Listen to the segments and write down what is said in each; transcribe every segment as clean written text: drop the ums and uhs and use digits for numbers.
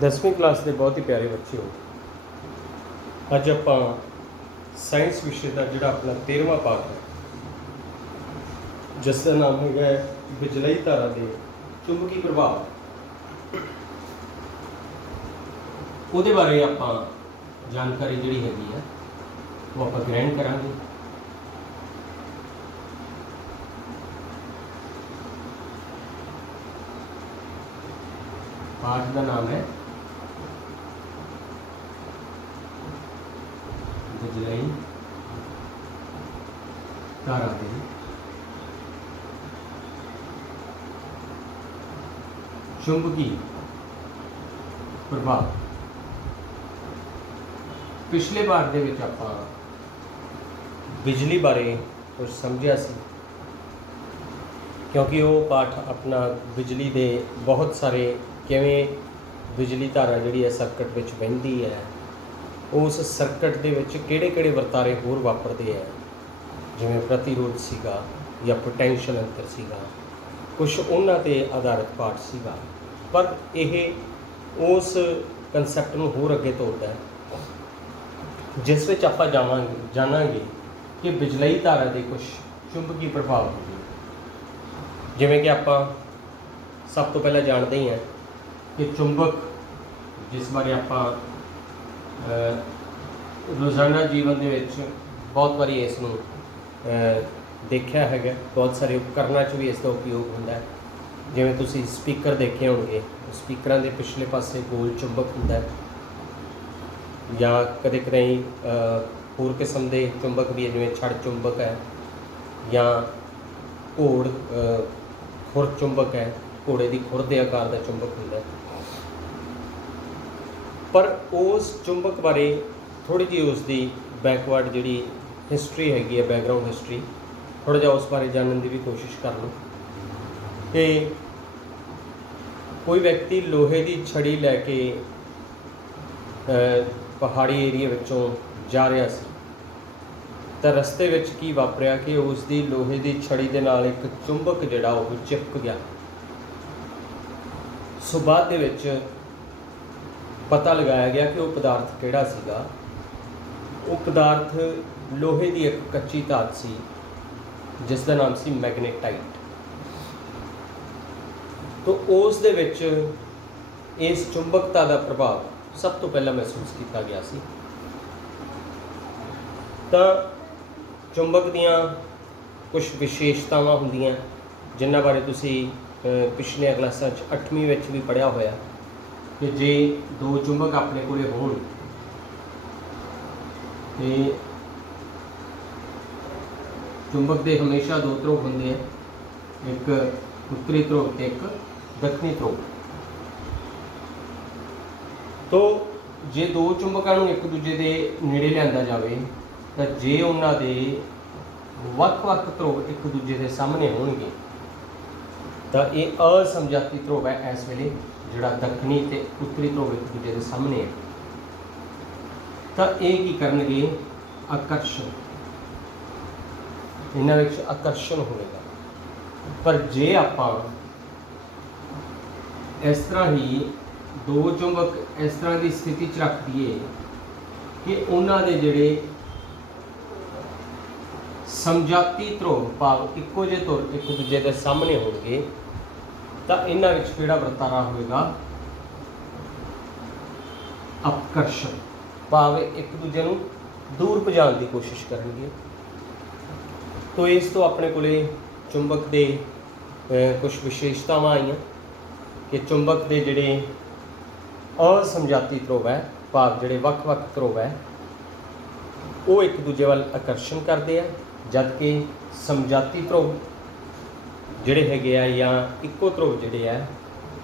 10वीं क्लास के बहुत ही प्यारे बच्चे हो। अज आप साइंस विषय का जोड़ा अपना 13वां पाठ है जिसका नाम है बिजलई धारा के चुंबकी प्रभाव। ਉਹਦੇ बारे ਆਪਾਂ जानकारी जी हैगी है वो आप ग्रहण करांगे। पाठ का नाम है बिजलई धारा के चुंबकी प्रभाव। पिछले बार दे विच आपां बिजली बारे कुछ समझिया सी, क्योंकि वो पाठ अपना बिजली दे बहुत सारे किवें बिजली धारा जिहड़ी है सर्किट विच बहिंदी है, उस सर्किट दे विच किहड़े-किहड़े वर्तारे होर वापरदे है, जिवें प्रतिरोध सीगा या पोटैंशियल अंतर सीगा, कुछ उन्हां ते आधारित पाठ सीगा। पर यह उस कंसैप्ट नूं होर अगे तोड़दा है जिस विच आपां जाणांगे कि बिजलई धारा के कुछ चुंबकी प्रभाव होंगे। जिवें कि आपां सब तो पहले जानते ही हैं कि चुंबक जिस बारे आपां रोज़ाना जीवन दे विच बहुत बारी इसनूं देखिया है, बहुत सारे उपकरणों च भी इसका उपयोग होता है। जिवें तुसीं स्पीकर देखे होणगे, स्पीकरां दे पिछले पासे गोल चुंबक हुंदा है, या कदे कदे होर किस्म के चुंबक भी है, जिवें छड़ चुंबक है या घोड़ खुर चुंबक है, घोड़े की खुर के आकार का चुंबक होंदा है। पर उस चुंबक बारे थोड़ी जी उसकी बैकवर्ड जी हिस्टरी हैगी है, बैकग्राउंड हिस्टरी थोड़ा जा उस बारे जानने की भी कोशिश कर लो कि कोई व्यक्ति लोहे की छड़ी लैके पहाड़ी एरिए विचों जा रहा सी, तो रस्ते विच की वापरिया कि उसकी लोहे की छड़ी के नाल एक चुंबक जिहड़ा वो चिपक गया। सो बाद दे विच पता लगाया गया कि वो पदार्थ किहड़ा सीगा। वो पदार्थ लोहे की एक कच्ची धात सी जिसका नाम सी मैगनेटाइट। तो उस दे विच इस चुंबकता का प्रभाव सब तो पहला महसूस किया गया सी। तो चुंबक दियाँ कुछ विशेषतावां होंदियां जिन्हां बारे तुसी पिछले क्लासां 8वीं विच भी पढ़िया होया कि जे दो चुंबक अपने कोले होण ते चुंबक के हमेशा दो ध्रुव होंदे हैं, एक उत्तरी ध्रुव ते एक दक्षिणी ध्रुव। तो जे दो चुंबकों को एक दूजे के नेड़े लिया जाए तो जे उन्होंने वक्-वक् ध्रुव एक दूजे के सामने होणगे तो ये असमझाती ध्रुव है इस वेले, जिहड़ा दक्षिणी ते उत्तरी ध्रुव एक दूजे के सामने है। तो ये की करनगे आकर्षण, इन्हां विच आकर्षण होगा। पर जे आपां इस तरह ही दो चुंबक इस तरह की स्थिति च रख दिए कि उन्होंने जिहड़े समझाती ध्रुव भाव इक्को जे ध्रुव एक दूजे के सामने होंगे तो इन्हां विच किहड़ा वर्तारा होएगा, आकर्षण भाव एक दूजे नूं दूर भजाउण की कोशिश करेंगे। तो इस तो अपने कोले चुंबक के कुछ विशेषतावां आईयां कि चुंबक के जिहड़े असमझाती ध्रुव है भाव जिहड़े वक्-वक् ध्रुव है वो एक दूजे वाल आकर्षण करते हैं, जबकि समझाती ध्रुव जिहड़े हैगे आ या इक्को ध्रुव जिहड़े है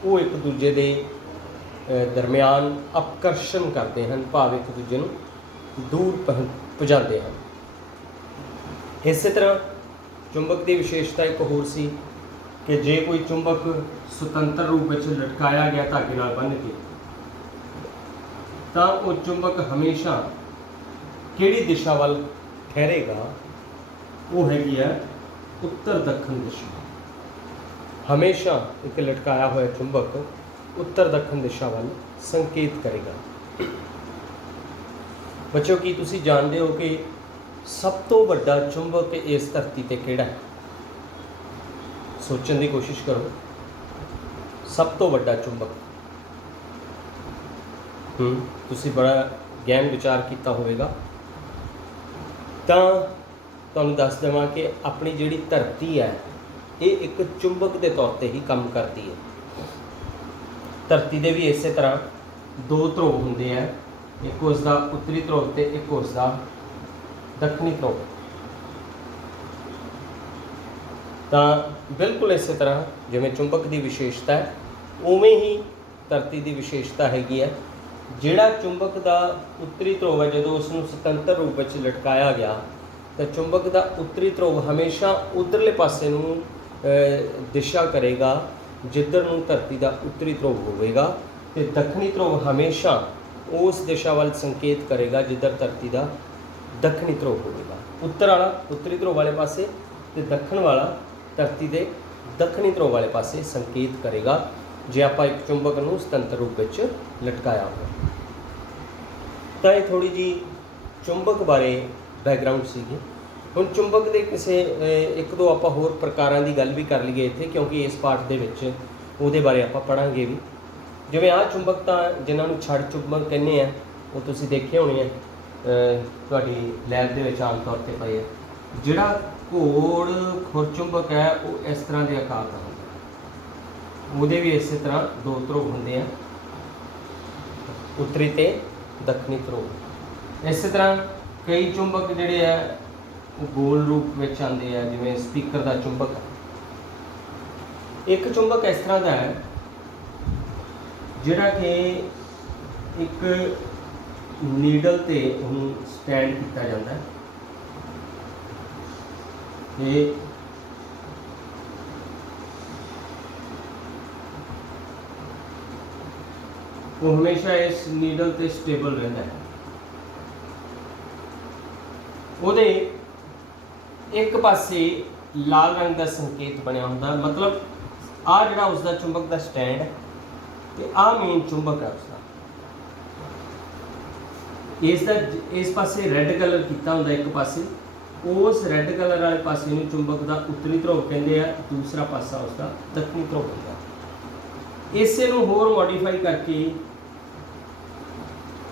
वो एक दूजे के दरम्यान आकर्षण करते हैं, भाव एक दूजे नूं दूर पहुँचाते हैं। इस तरह चुंबक की विशेषता एक होर सी कि जे कोई चुंबक सुतंत्र रूप में लटकाया गया धागे नाल बन के तो वो चुंबक हमेशा किहड़ी दिशा वाल ठहरेगा, वो हैगी है उत्तर दक्षिण दिशा। हमेशा एक लटकाया हुआ चुंबक उत्तर दक्षिण दिशा वाल संकेत करेगा। बच्चों की तुसी जानते हो कि सब तो वड्डा चुंबक इस धरती ते किहड़ा है? सोचने की कोशिश करो। सब तो वड्डा चुंबक तुसी बड़ा गहन विचार किया होगा। तो तुहानूं दस देवां कि अपनी जिहड़ी धरती है ये एक चुंबक के तौर पर ही काम करती है। धरती के भी इस तरह दो ध्रुव होंगे हैं, एक उसका उत्तरी ध्रुव तो एक उसका दक्षिणी ध्रुव। तो बिल्कुल इस तरह जिवें चुंबक की विशेषता है उवें ही धरती की विशेषता हैगी है। जिहड़ा चुंबक का उत्तरी ध्रुव है जो उसनूं सुतंत्र रूप में लटकाया गया तो चुंबक का उत्तरी ध्रुव हमेशा उधरले पासे नूं दिशा करेगा जिधर नूं धरती का उत्तरी ध्रुव होवेगा, तो दक्षिणी ध्रुव हमेशा उस दिशा वाल संकेत करेगा जिधर धरती का दक्षिणी ध्रुव होवेगा। उत्तर वाला उत्तरी ध्रुव वाले पासे तो दक्षिण वाला धरती के दक्षिणी ध्रुव वाले पासे संकेत करेगा जे आप एक चुंबक नूं सुतंत्र रूप में लटकाया हो। तो ये थोड़ी जी चुंबक बारे बैकग्राउंड सीगी। हुण चुंबक के किसी एक दो आप होर प्रकारां दी गल भी कर लीए इत्थे, क्योंकि इस पाठ दे विच उहदे बारे आप पढ़ांगे भी। जिवें आ चुंबक तां जिन्हां नूं छड़ चुंबक कहने आ वो तुसीं देखे होने हैं, तुहाडी लैब दे विच आम तौर पर पए है। जिहड़ा घोड़ खुर चुंबक है वो इस तरह के आकार का होंदा है, उहदे भी इस तरह दो ध्रुव होंदे हैं, उत्तरी ते दक्षिणी ध्रुव। इस तरह कई चुंबक जिहड़े है वो गोल रूप में आते हैं, जिवें स्पीकर का चुंबक है। एक चुंबक इस तरह का है जिहड़ा कि एक नीडल ते स्टैंड किया जाता है। ये वो हमेशा इस नीडल ते स्टेबल रहता है। उहदे एक पासे लाल रंग का संकेत बनया होंदा, मतलब आ जिहड़ा उसका चुंबक का स्टैंड है तो आ मेन चुंबक है उसका। इसका इस पासे रैड कलर किया होंदा, एक पासे उस रैड कलर वाले पासे नूं चुंबक का उत्तरी ध्रुव कहते हैं, दूसरा पासा उसका दक्षिणी ध्रुव होंदा। इसे नूं होर मॉडिफाई करके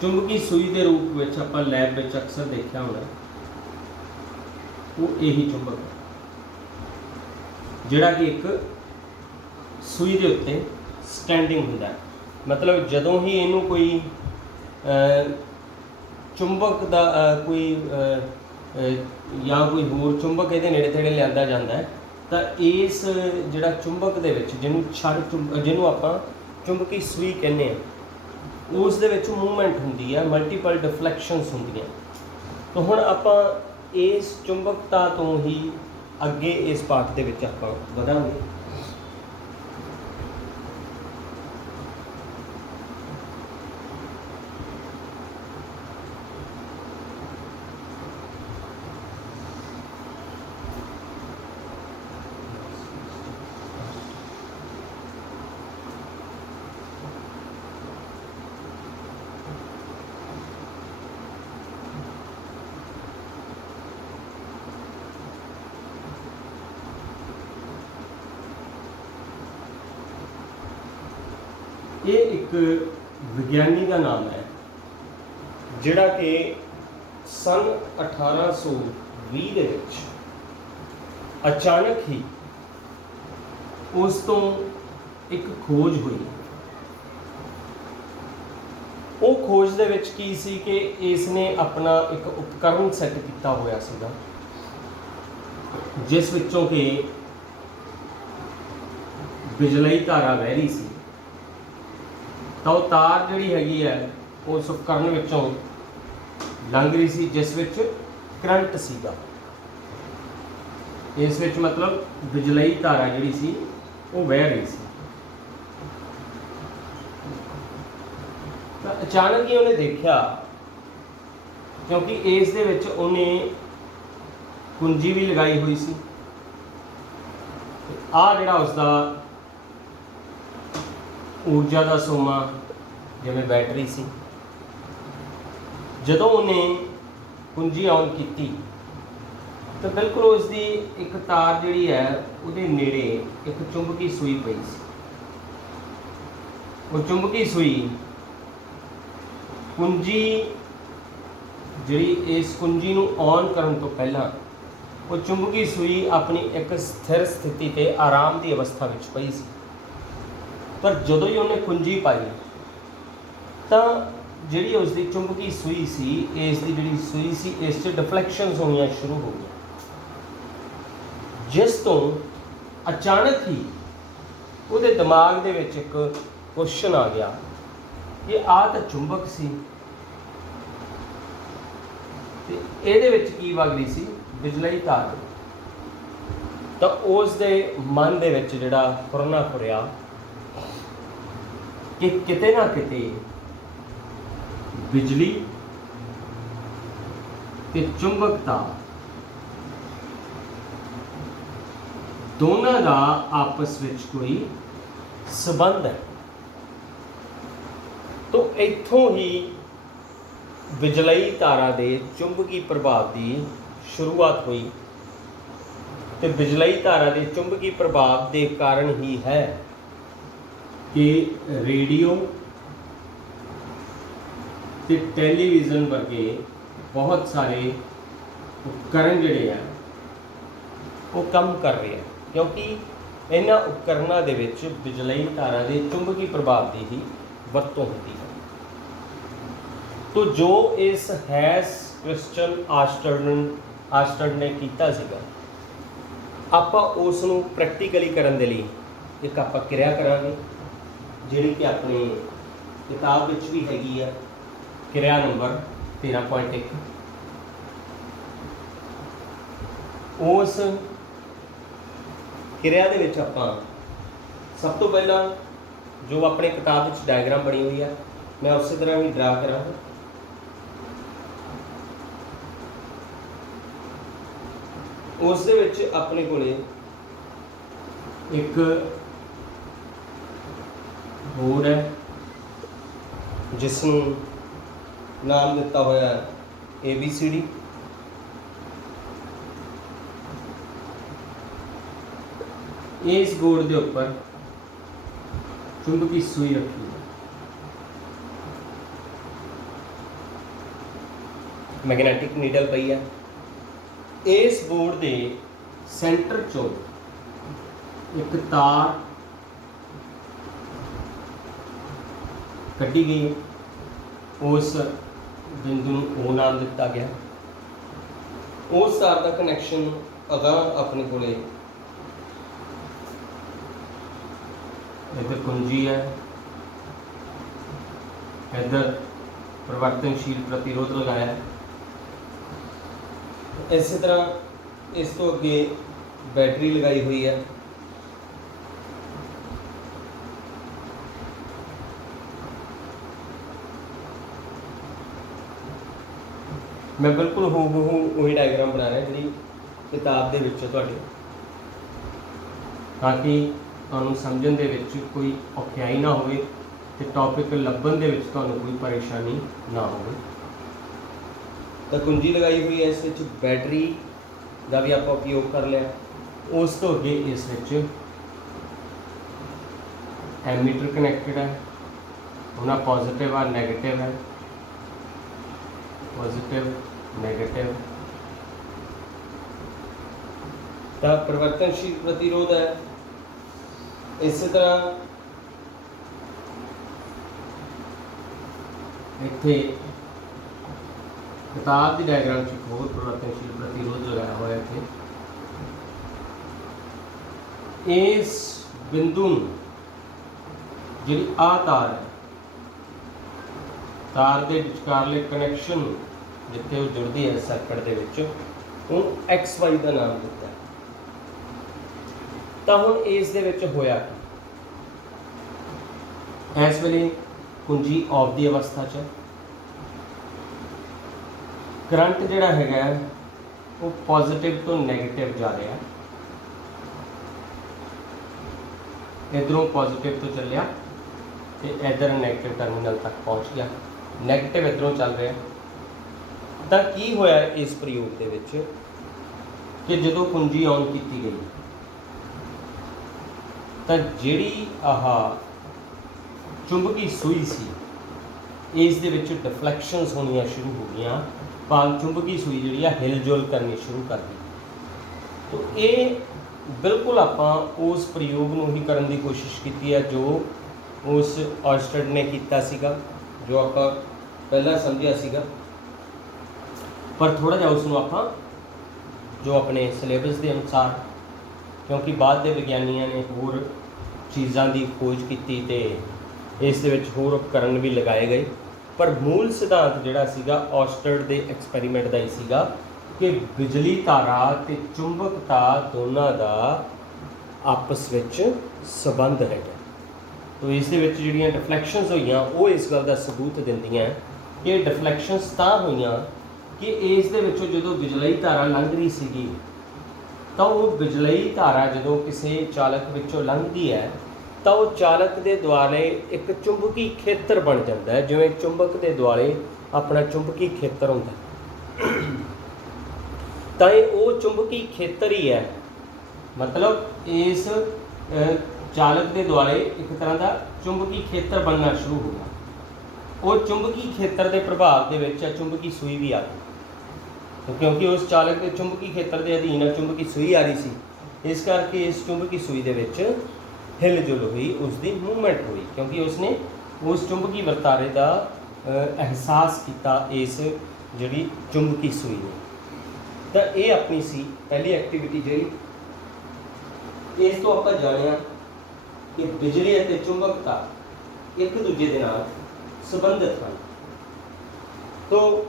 चुंबकी सूई के रूप में आपां लैब में अक्सर देखा होना, वो यही चुंबक है जिहड़ा कि एक सूई के उत्ते स्टैंडिंग होंदा है। मतलब जदों ही इनू कोई चुंबक का कोई या कोई होर चुंबक ये नेड़े तेड़े लिया जाता है तो इस जिहड़ा चुंबक दे विच जिन्हों छड़ जिन्हों आपां चुंबकी सूई कहने हैं उस दे विच मूवमेंट होंदी है, मल्टीपल डिफ्लैक्शनस होंदियां। तो हुण आपां इस चुंबकता तो ही अगे इस पाठ के विच आपां वधांगे। ये एक विज्ञानी का नाम है जिहड़ा कि सन 1820 दे विच अचानक ही उस तो एक खोज हुई। वो खोज दे विच की सी कि इसने अपना एक उपकरण सैट किया होया सीगा जिस विचों कि बिजलई धारा बह रही सी। तो तार जिहड़ी हैगी है उस उपकरण विचों लंघ रही सी जिस विच करंट सीगा। इस विच मतलब बिजलई धारा जिहड़ी सी वो बह रही सी। तो अचानक ही उन्हें देखा, क्योंकि इस दे विच उन्हें कुंजी भी लगाई हुई सी। आ जिहड़ा उसका ਊਰਜਾ ਦਾ ਸੋਮਾ ਜਿਵੇਂ ਬੈਟਰੀ ਸੀ। ਜਦੋਂ ਉਹਨੇ ਕੁੰਜੀ ਔਨ ਕੀਤੀ ਤਾਂ ਬਿਲਕੁਲ ਉਸ ਦੀ ਇੱਕ ਤਾਰ ਜਿਹੜੀ ਹੈ ਉਹਦੇ ਨੇੜੇ ਇੱਕ ਚੁੰਬਕੀ ਸੂਈ ਪਈ ਸੀ। ਉਹ ਚੁੰਬਕੀ ਸੂਈ ਕੁੰਜੀ ਜਿਹੜੀ ਇਸ ਕੁੰਜੀ ਨੂੰ ਔਨ ਕਰਨ ਤੋਂ ਪਹਿਲਾਂ ਉਹ ਚੁੰਬਕੀ ਸੂਈ ਆਪਣੀ ਇੱਕ ਸਥਿਰ ਸਥਿਤੀ ਤੇ ਆਰਾਮ ਦੀ ਅਵਸਥਾ ਵਿੱਚ ਪਈ ਸੀ। ਪਰ ਜਦੋਂ ਹੀ ਉਹਨੇ ਕੁੰਜੀ ਪਾਈ ਤਾਂ ਜਿਹੜੀ ਉਸ ਦੀ ਚੁੰਬਕੀ ਸੂਈ ਸੀ, ਇਸ ਦੀ ਜਿਹੜੀ ਸੂਈ ਸੀ, ਇਸ 'ਚ ਡਿਫਲੈਕਸ਼ਨਸ ਹੋਣੀਆਂ ਸ਼ੁਰੂ ਹੋ ਗਈਆਂ, ਜਿਸ ਤੋਂ ਅਚਾਨਕ ਹੀ ਉਹਦੇ ਦਿਮਾਗ ਦੇ ਵਿੱਚ ਇੱਕ ਕੁਐਸਚਨ ਆ ਗਿਆ ਕਿ ਆਹ ਤਾਂ ਚੁੰਬਕ ਸੀ ਤੇ ਇਹਦੇ ਵਿੱਚ ਕੀ ਵਗ ਰਹੀ ਸੀ? ਬਿਜਲਈ ਤਾਰ। ਤਾਂ ਉਸ ਦੇ ਮਨ ਦੇ ਵਿੱਚ ਜਿਹੜਾ ਫੁਰਨਾ ਫੁਰਿਆ ਕਿ ਕਿਤੇ ਨਾ ਕਿਤੇ ਬਿਜਲੀ ਤੇ ਚੁੰਬਕਤਾ ਦੋਨਾਂ ਦਾ ਆਪਸ ਵਿੱਚ ਕੋਈ ਸੰਬੰਧ ਹੈ। ਤੋਂ ਇੱਥੋਂ ਹੀ ਬਿਜਲਈ ਤਾਰਾਂ ਦੇ ਚੁੰਬਕੀ ਪ੍ਰਭਾਵ ਦੀ ਸ਼ੁਰੂਆਤ ਹੋਈ ਤੇ ਬਿਜਲਈ ਤਾਰਾਂ ਦੇ ਚੁੰਬਕੀ ਪ੍ਰਭਾਵ ਦੇ ਕਾਰਨ ਹੀ ਹੈ ਕਿ ਰੇਡੀਓ ਤੇ ਟੈਲੀਵਿਜ਼ਨ ਵਰਗੇ ਬਹੁਤ ਸਾਰੇ ਉਪਕਰਨ ਜਿਹੜੇ ਆ ਉਹ ਕੰਮ ਕਰ ਰਹੇ ਆ, ਕਿਉਂਕਿ ਇਹਨਾਂ ਉਪਕਰਨਾਂ ਦੇ ਵਿੱਚ ਬਿਜਲਈ ਤਾਰਾਂ ਦੇ ਚੁੰਬਕੀ ਪ੍ਰਭਾਵ ਦੀ ਹੀ ਵਰਤੋਂ ਹੁੰਦੀ ਹੈ। ਤੋ ਜੋ ਇਸ ਹੈਸ ਕ੍ਰਿਸਟਨ ਆਸਟਰਡ ਨੇ ਕੀਤਾ ਸੀਗਾ, ਆਪਾਂ ਉਸ ਨੂੰ ਪ੍ਰੈਕਟੀਕਲੀ ਕਰਨ ਦੇ ਲਈ ਇੱਕ ਆਪਾਂ ਕਿਰਿਆ ਕਰਾਂਗੇ, ਜਿਹੜੀ ਕਿ ਆਪਣੀ ਕਿਤਾਬ ਵਿੱਚ ਵੀ ਹੈਗੀ ਆ, ਕਿਰਿਆ ਨੰਬਰ 13.1। ਉਸ ਕਿਰਿਆ ਦੇ ਵਿੱਚ ਆਪਾਂ ਸਭ ਤੋਂ ਪਹਿਲਾਂ ਜੋ ਆਪਣੇ ਕਿਤਾਬ ਵਿੱਚ ਡਾਇਗਰਾਮ ਬਣੀ ਹੋਈ ਆ, ਮੈਂ ਉਸੇ ਤਰ੍ਹਾਂ ਹੀ ਡਰਾ ਕਰਾਂਗਾ। ਉਸ ਦੇ ਵਿੱਚ ਆਪਣੇ ਕੋਲੇ ਇੱਕ ਬੋਰਡ ਹੈ ਜਿਸ ਨੂੰ ਨਾਮ ਦਿੱਤਾ ਹੋਇਆ ABCD। ਇਸ ਬੋਰਡ ਦੇ ਉੱਪਰ ਚੁੰਬਕੀ ਸੂਈ ਰੱਖੀ ਹੈ, ਮੈਗਨੈਟਿਕ ਨੀਡਲ ਪਈ ਹੈ। ਇਸ ਬੋਰਡ ਦੇ ਸੈਂਟਰ ਚੋਂ ਇੱਕ ਤਾਰ ਕੱਢੀ ਗਈ, ਉਸ ਬਿੰਦੂ ਨੂੰ O ਨਾਮ ਦਿੱਤਾ ਗਿਆ। ਉਸ ਤਾਰ ਦਾ ਕਨੈਕਸ਼ਨ ਅਗਾਂਹ ਆਪਣੇ ਕੋਲੇ ਇੱਧਰ ਕੁੰਜੀ ਹੈ, ਇੱਧਰ ਪਰਿਵਰਤਨਸ਼ੀਲ ਪ੍ਰਤੀਰੋਧ ਲਗਾਇਆ ਹੈ। ਇਸੇ ਤਰ੍ਹਾਂ ਇਸ ਤੋਂ ਅੱਗੇ ਬੈਟਰੀ ਲਗਾਈ ਹੋਈ ਹੈ। ਮੈਂ ਬਿਲਕੁਲ ਹੂਬਹੂ ਉਹੀ ਡਾਇਗਰਾਮ ਬਣਾ ਰਿਹਾ ਜਿਹੜੀ ਕਿਤਾਬ ਦੇ ਵਿੱਚ ਤੁਹਾਡੇ, ਤਾਂ ਕਿ ਤੁਹਾਨੂੰ ਸਮਝਣ ਦੇ ਵਿੱਚ ਕੋਈ ਔਖਿਆਈ ਨਾ ਹੋਵੇ ਤੇ ਟੌਪਿਕ ਲੱਭਣ ਦੇ ਵਿੱਚ ਤੁਹਾਨੂੰ ਕੋਈ ਪਰੇਸ਼ਾਨੀ ਨਾ ਹੋਵੇ। ਤਾਂ ਕੁੰਜੀ ਲਗਾਈ ਹੋਈ ਹੈ, ਇਸ ਵਿੱਚ ਬੈਟਰੀ ਦਾ ਵੀ ਆਪਾਂ ਉਪਯੋਗ ਕਰ ਲਿਆ। ਉਸ ਤੋਂ ਅੱਗੇ ਇਸ ਵਿੱਚ ਐਮੀਟਰ ਕਨੈਕਟਡ ਹੈ, ਉਹਨਾਂ ਪੋਜ਼ਿਟਿਵ ਆ ਨੈਗੇਟਿਵ ਹੈ, ਪੋਜ਼ਿਟਿਵ ਨੈਗੇਟਿਵ। ਤਾਂ ਪਰਿਵਰਤਨਸ਼ੀਲ ਪ੍ਰਤੀਰੋਧ ਹੈ। ਇਸੇ ਤਰ੍ਹਾਂ ਇੱਥੇ ਕਿਤਾਬ ਦੀ ਡਾਇਗਰਾਮ 'ਚ ਇੱਕ ਹੋਰ ਪਰਿਵਰਤਨਸ਼ੀਲ ਪ੍ਰਤੀਰੋਧ ਲਗਾਇਆ ਹੋਇਆ ਇੱਥੇ। ਇਸ ਬਿੰਦੂ ਨੂੰ ਜਿਹੜੀ ਆਹ ਤਾਰ ਹੈ, ਤਾਰ ਦੇ ਵਿਚਕਾਰਲੇ ਕਨੈਕਸ਼ਨ ਨੂੰ ਜਿੱਥੇ ਉਹ ਜੁੜਦੀ ਹੈ ਸਰਕਟ ਦੇ ਵਿੱਚ, ਉਹਨੂੰ XY ਦਾ ਨਾਮ ਦਿੱਤਾ। ਤਾਂ ਹੁਣ ਇਸ ਦੇ ਵਿੱਚ ਹੋਇਆ ਕੀ? ਇਸ ਵੇਲੇ ਕੁੰਜੀ ਆਫ ਦੀ ਅਵਸਥਾ 'ਚ, ਕਰੰਟ ਜਿਹੜਾ ਹੈਗਾ ਉਹ ਪੋਜ਼ਿਟਿਵ ਤੋਂ ਨੈਗੇਟਿਵ ਜਾ ਰਿਹਾ। ਇੱਧਰੋਂ ਪੋਜ਼ਿਟਿਵ ਤੋਂ ਚੱਲਿਆ ਤੇ ਇੱਧਰ ਨੈਗੇਟਿਵ ਟਰਮੀਨਲ ਤੱਕ ਪਹੁੰਚ ਗਿਆ। ਨੈਗੇਟਿਵ ਇੱਧਰੋਂ ਚੱਲ ਰਿਹਾ। ਤਾਂ ਕੀ ਹੋਇਆ ਇਸ ਪ੍ਰਯੋਗ ਦੇ ਵਿੱਚ ਕਿ ਜਦੋਂ ਕੁੰਜੀ ਔਨ ਕੀਤੀ ਗਈ ਤਾਂ ਜਿਹੜੀ ਆਹ ਚੁੰਬਕੀ ਸੂਈ ਸੀ ਇਸ ਦੇ ਵਿੱਚ ਡਿਫਲੈਕਸ਼ਨਸ ਹੋਣੀਆਂ ਸ਼ੁਰੂ ਹੋ ਗਈਆਂ, ਭਾਵ ਚੁੰਬਕੀ ਸੂਈ ਜਿਹੜੀ ਆ ਹਿਲਜੁਲ ਕਰਨੀ ਸ਼ੁਰੂ ਕਰ ਗਈ। ਤਾਂ ਇਹ ਬਿਲਕੁਲ ਆਪਾਂ ਉਸ ਪ੍ਰਯੋਗ ਨੂੰ ਹੀ ਕਰਨ ਦੀ ਕੋਸ਼ਿਸ਼ ਕੀਤੀ ਹੈ ਜੋ ਉਸ ਔਰਸਟਡ ਨੇ ਕੀਤਾ ਸੀਗਾ, ਜੋ ਆਪਾਂ ਪਹਿਲਾਂ ਸਮਝਿਆ ਸੀਗਾ, ਪਰ ਥੋੜ੍ਹਾ ਜਿਹਾ ਉਸ ਨੂੰ ਆਪਾਂ ਜੋ ਆਪਣੇ ਸਿਲੇਬਸ ਦੇ ਅਨੁਸਾਰ, ਕਿਉਂਕਿ ਬਾਅਦ ਦੇ ਵਿਗਿਆਨੀਆਂ ਨੇ ਹੋਰ ਚੀਜ਼ਾਂ ਦੀ ਖੋਜ ਕੀਤੀ ਤੇ ਇਸ ਦੇ ਵਿੱਚ ਹੋਰ ਉਪਕਰਨ ਵੀ ਲਗਾਏ ਗਏ, ਪਰ ਮੂਲ ਸਿਧਾਂਤ ਜਿਹੜਾ ਸੀਗਾ ਔਰਸਟਡ ਦੇ ਐਕਸਪੈਰੀਮੈਂਟ ਦਾ ਹੀ ਸੀਗਾ ਕਿ ਬਿਜਲੀ ਧਾਰਾ ਤੇ ਚੁੰਬਕਤਾ ਦੋਨਾਂ ਦਾ ਆਪਸ ਵਿੱਚ ਸੰਬੰਧ ਹੈਗਾ। ਤੋ ਇਸ ਦੇ ਵਿੱਚ ਜਿਹੜੀਆਂ ਡਿਫਲੈਕਸ਼ਨਸ ਹੋਈਆਂ ਉਹ ਇਸ ਗੱਲ ਦਾ ਸਬੂਤ ਦਿੰਦੀਆਂ ਕਿ ਡਿਫਲੈਕਸ਼ਨਸ ਤਾਂ ਹੋਈਆਂ ਕਿ ਇਸ ਦੇ ਵਿੱਚੋਂ ਜਦੋਂ ਬਿਜਲੀ ਧਾਰਾ ਲੰਘ ਰਹੀ ਸੀਗੀ ਤਾਂ ਉਹ ਬਿਜਲੀ ਧਾਰਾ ਜਦੋਂ ਕਿਸੇ ਚਾਲਕ ਵਿੱਚੋਂ ਲੰਘਦੀ ਹੈ ਤਾਂ ਉਹ ਚਾਲਕ ਦੇ ਦੁਆਲੇ ਇੱਕ ਚੁੰਬਕੀ ਖੇਤਰ ਬਣ ਜਾਂਦਾ ਹੈ, ਜਿਵੇਂ ਚੁੰਬਕ ਦੇ ਦੁਆਲੇ ਆਪਣਾ ਚੁੰਬਕੀ ਖੇਤਰ ਹੁੰਦਾ ਤਾਂ ਇਹ ਉਹ ਚੁੰਬਕੀ ਖੇਤਰ ਹੀ ਹੈ। ਮਤਲਬ ਇਸ ਚਾਲਕ ਦੇ ਦੁਆਲੇ ਇੱਕ ਤਰ੍ਹਾਂ ਦਾ ਚੁੰਬਕੀ ਖੇਤਰ ਬਣਨਾ ਸ਼ੁਰੂ ਹੋ ਗਿਆ। ਉਹ ਚੁੰਬਕੀ ਖੇਤਰ ਦੇ ਪ੍ਰਭਾਵ ਦੇ ਵਿੱਚ ਚੁੰਬਕੀ ਸੂਈ ਵੀ ਆ ਗਈ, ਕਿਉਂਕਿ ਉਸ ਚਾਲਕ ਦੇ ਚੁੰਬਕੀ ਖੇਤਰ ਦੇ ਅਧੀਨ ਚੁੰਬਕੀ ਸੂਈ ਆ ਰਹੀ ਸੀ, ਇਸ ਕਰਕੇ ਇਸ ਚੁੰਬਕੀ ਸੂਈ ਦੇ ਵਿੱਚ ਹਿਲਜੁਲ ਹੋਈ, ਉਸ ਦੀ ਮੂਵਮੈਂਟ ਹੋਈ, ਕਿਉਂਕਿ ਉਸਨੇ ਉਸ ਚੁੰਬਕੀ ਵਰਤਾਰੇ ਦਾ ਅਹਿਸਾਸ ਕੀਤਾ ਇਸ ਜਿਹੜੀ ਚੁੰਬਕੀ ਸੂਈ ਨੇ। ਤਾਂ ਇਹ ਆਪਣੀ ਸੀ ਪਹਿਲੀ ਐਕਟੀਵਿਟੀ ਜਿਹੜੀ। ਇਸ ਤੋਂ ਆਪਾਂ ਜਾਣਿਆ ਕਿ ਬਿਜਲੀ ਅਤੇ ਚੁੰਬਕਤਾ ਇੱਕ ਦੂਜੇ ਦੇ ਨਾਲ ਸੰਬੰਧਿਤ ਹਨ। ਤੋ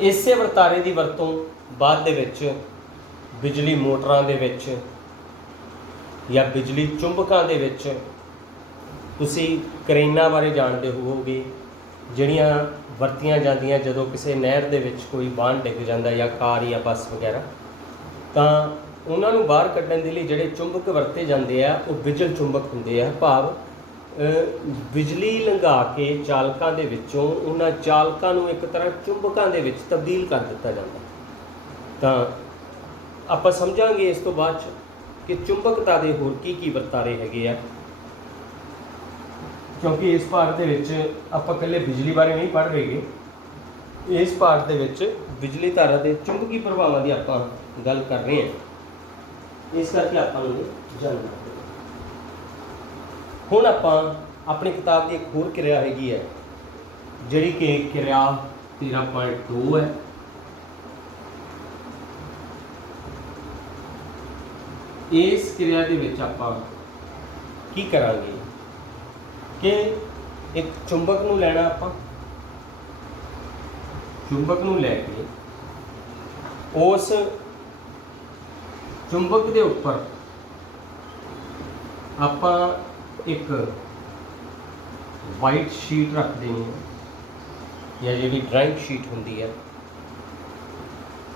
ਇਸੇ ਵਰਤਾਰੇ ਦੀ ਵਰਤੋਂ ਬਾਅਦ ਦੇ ਵਿੱਚ ਬਿਜਲੀ ਮੋਟਰਾਂ ਦੇ ਵਿੱਚ ਜਾਂ ਬਿਜਲੀ ਚੁੰਬਕਾਂ ਦੇ ਵਿੱਚ ਤੁਸੀਂ ਕਰੇਨਾਂ ਬਾਰੇ ਜਾਣਦੇ ਹੋਵੋਗੇ, ਜਿਹੜੀਆਂ ਵਰਤੀਆਂ ਜਾਂਦੀਆਂ ਜਦੋਂ ਕਿਸੇ ਨਹਿਰ ਦੇ ਵਿੱਚ ਕੋਈ ਵਾਹਨ ਡਿੱਗ ਜਾਂਦਾ ਜਾਂ ਕਾਰ ਜਾਂ ਬੱਸ ਵਗੈਰਾ, ਤਾਂ ਉਹਨਾਂ ਨੂੰ ਬਾਹਰ ਕੱਢਣ ਦੇ ਲਈ ਜਿਹੜੇ ਚੁੰਬਕ ਵਰਤੇ ਜਾਂਦੇ ਆ ਉਹ ਬਿਜਲ ਚੁੰਬਕ ਹੁੰਦੇ ਆ, ਭਾਵ ਬਿਜਲੀ ਲੰਘਾ ਕੇ ਚਾਲਕਾਂ ਦੇ ਵਿੱਚੋਂ ਉਹਨਾਂ ਚਾਲਕਾਂ ਨੂੰ ਇੱਕ ਤਰ੍ਹਾਂ ਚੁੰਬਕਾਂ ਦੇ ਵਿੱਚ ਤਬਦੀਲ ਕਰ ਦਿੱਤਾ ਜਾਂਦਾ। ਤਾਂ ਆਪਾਂ ਸਮਝਾਂਗੇ ਇਸ ਤੋਂ ਬਾਅਦ 'ਚ ਕਿ ਚੁੰਬਕਤਾ ਦੇ ਹੋਰ ਕੀ ਕੀ ਵਰਤਾਰੇ ਹੈਗੇ ਆ, ਕਿਉਂਕਿ ਇਸ ਪਾਠ ਦੇ ਵਿੱਚ ਆਪਾਂ ਇਕੱਲੇ ਬਿਜਲੀ ਬਾਰੇ ਨਹੀਂ ਪੜ੍ਹ ਰਹੇਗੇ, ਇਸ ਪਾਠ ਦੇ ਵਿੱਚ ਬਿਜਲੀ ਧਾਰਾ ਦੇ ਚੁੰਬਕੀ ਪ੍ਰਭਾਵਾਂ ਦੀ ਆਪਾਂ ਗੱਲ ਕਰ ਰਹੇ ਹਾਂ, ਇਸ ਕਰਕੇ ਆਪਾਂ ਨੂੰ ਜਾਣਨਾ। ਹੁਣ ਆਪਾਂ ਆਪਣੀ ਕਿਤਾਬ ਦੀ ਇੱਕ ਹੋਰ ਕਿਰਿਆ ਹੈਗੀ ਹੈ ਜਿਹੜੀ ਕਿ ਕਿਰਿਆ 13.2 ਹੈ। ਇਸ ਕਿਰਿਆ ਦੇ ਵਿੱਚ ਆਪਾਂ ਕੀ ਕਰਾਂਗੇ ਕਿ ਇੱਕ ਚੁੰਬਕ ਨੂੰ ਲੈਣਾ, ਆਪਾਂ ਚੁੰਬਕ ਨੂੰ ਲੈ ਕੇ ਉਸ ਚੁੰਬਕ ਦੇ ਉੱਪਰ ਆਪਾਂ ਇੱਕ ਵਾਈਟ ਸ਼ੀਟ ਰੱਖ ਦੇਣੀ ਹੈ ਜਾਂ ਜਿਹੜੀ ਡਰਾਇੰਗ ਸ਼ੀਟ ਹੁੰਦੀ ਹੈ।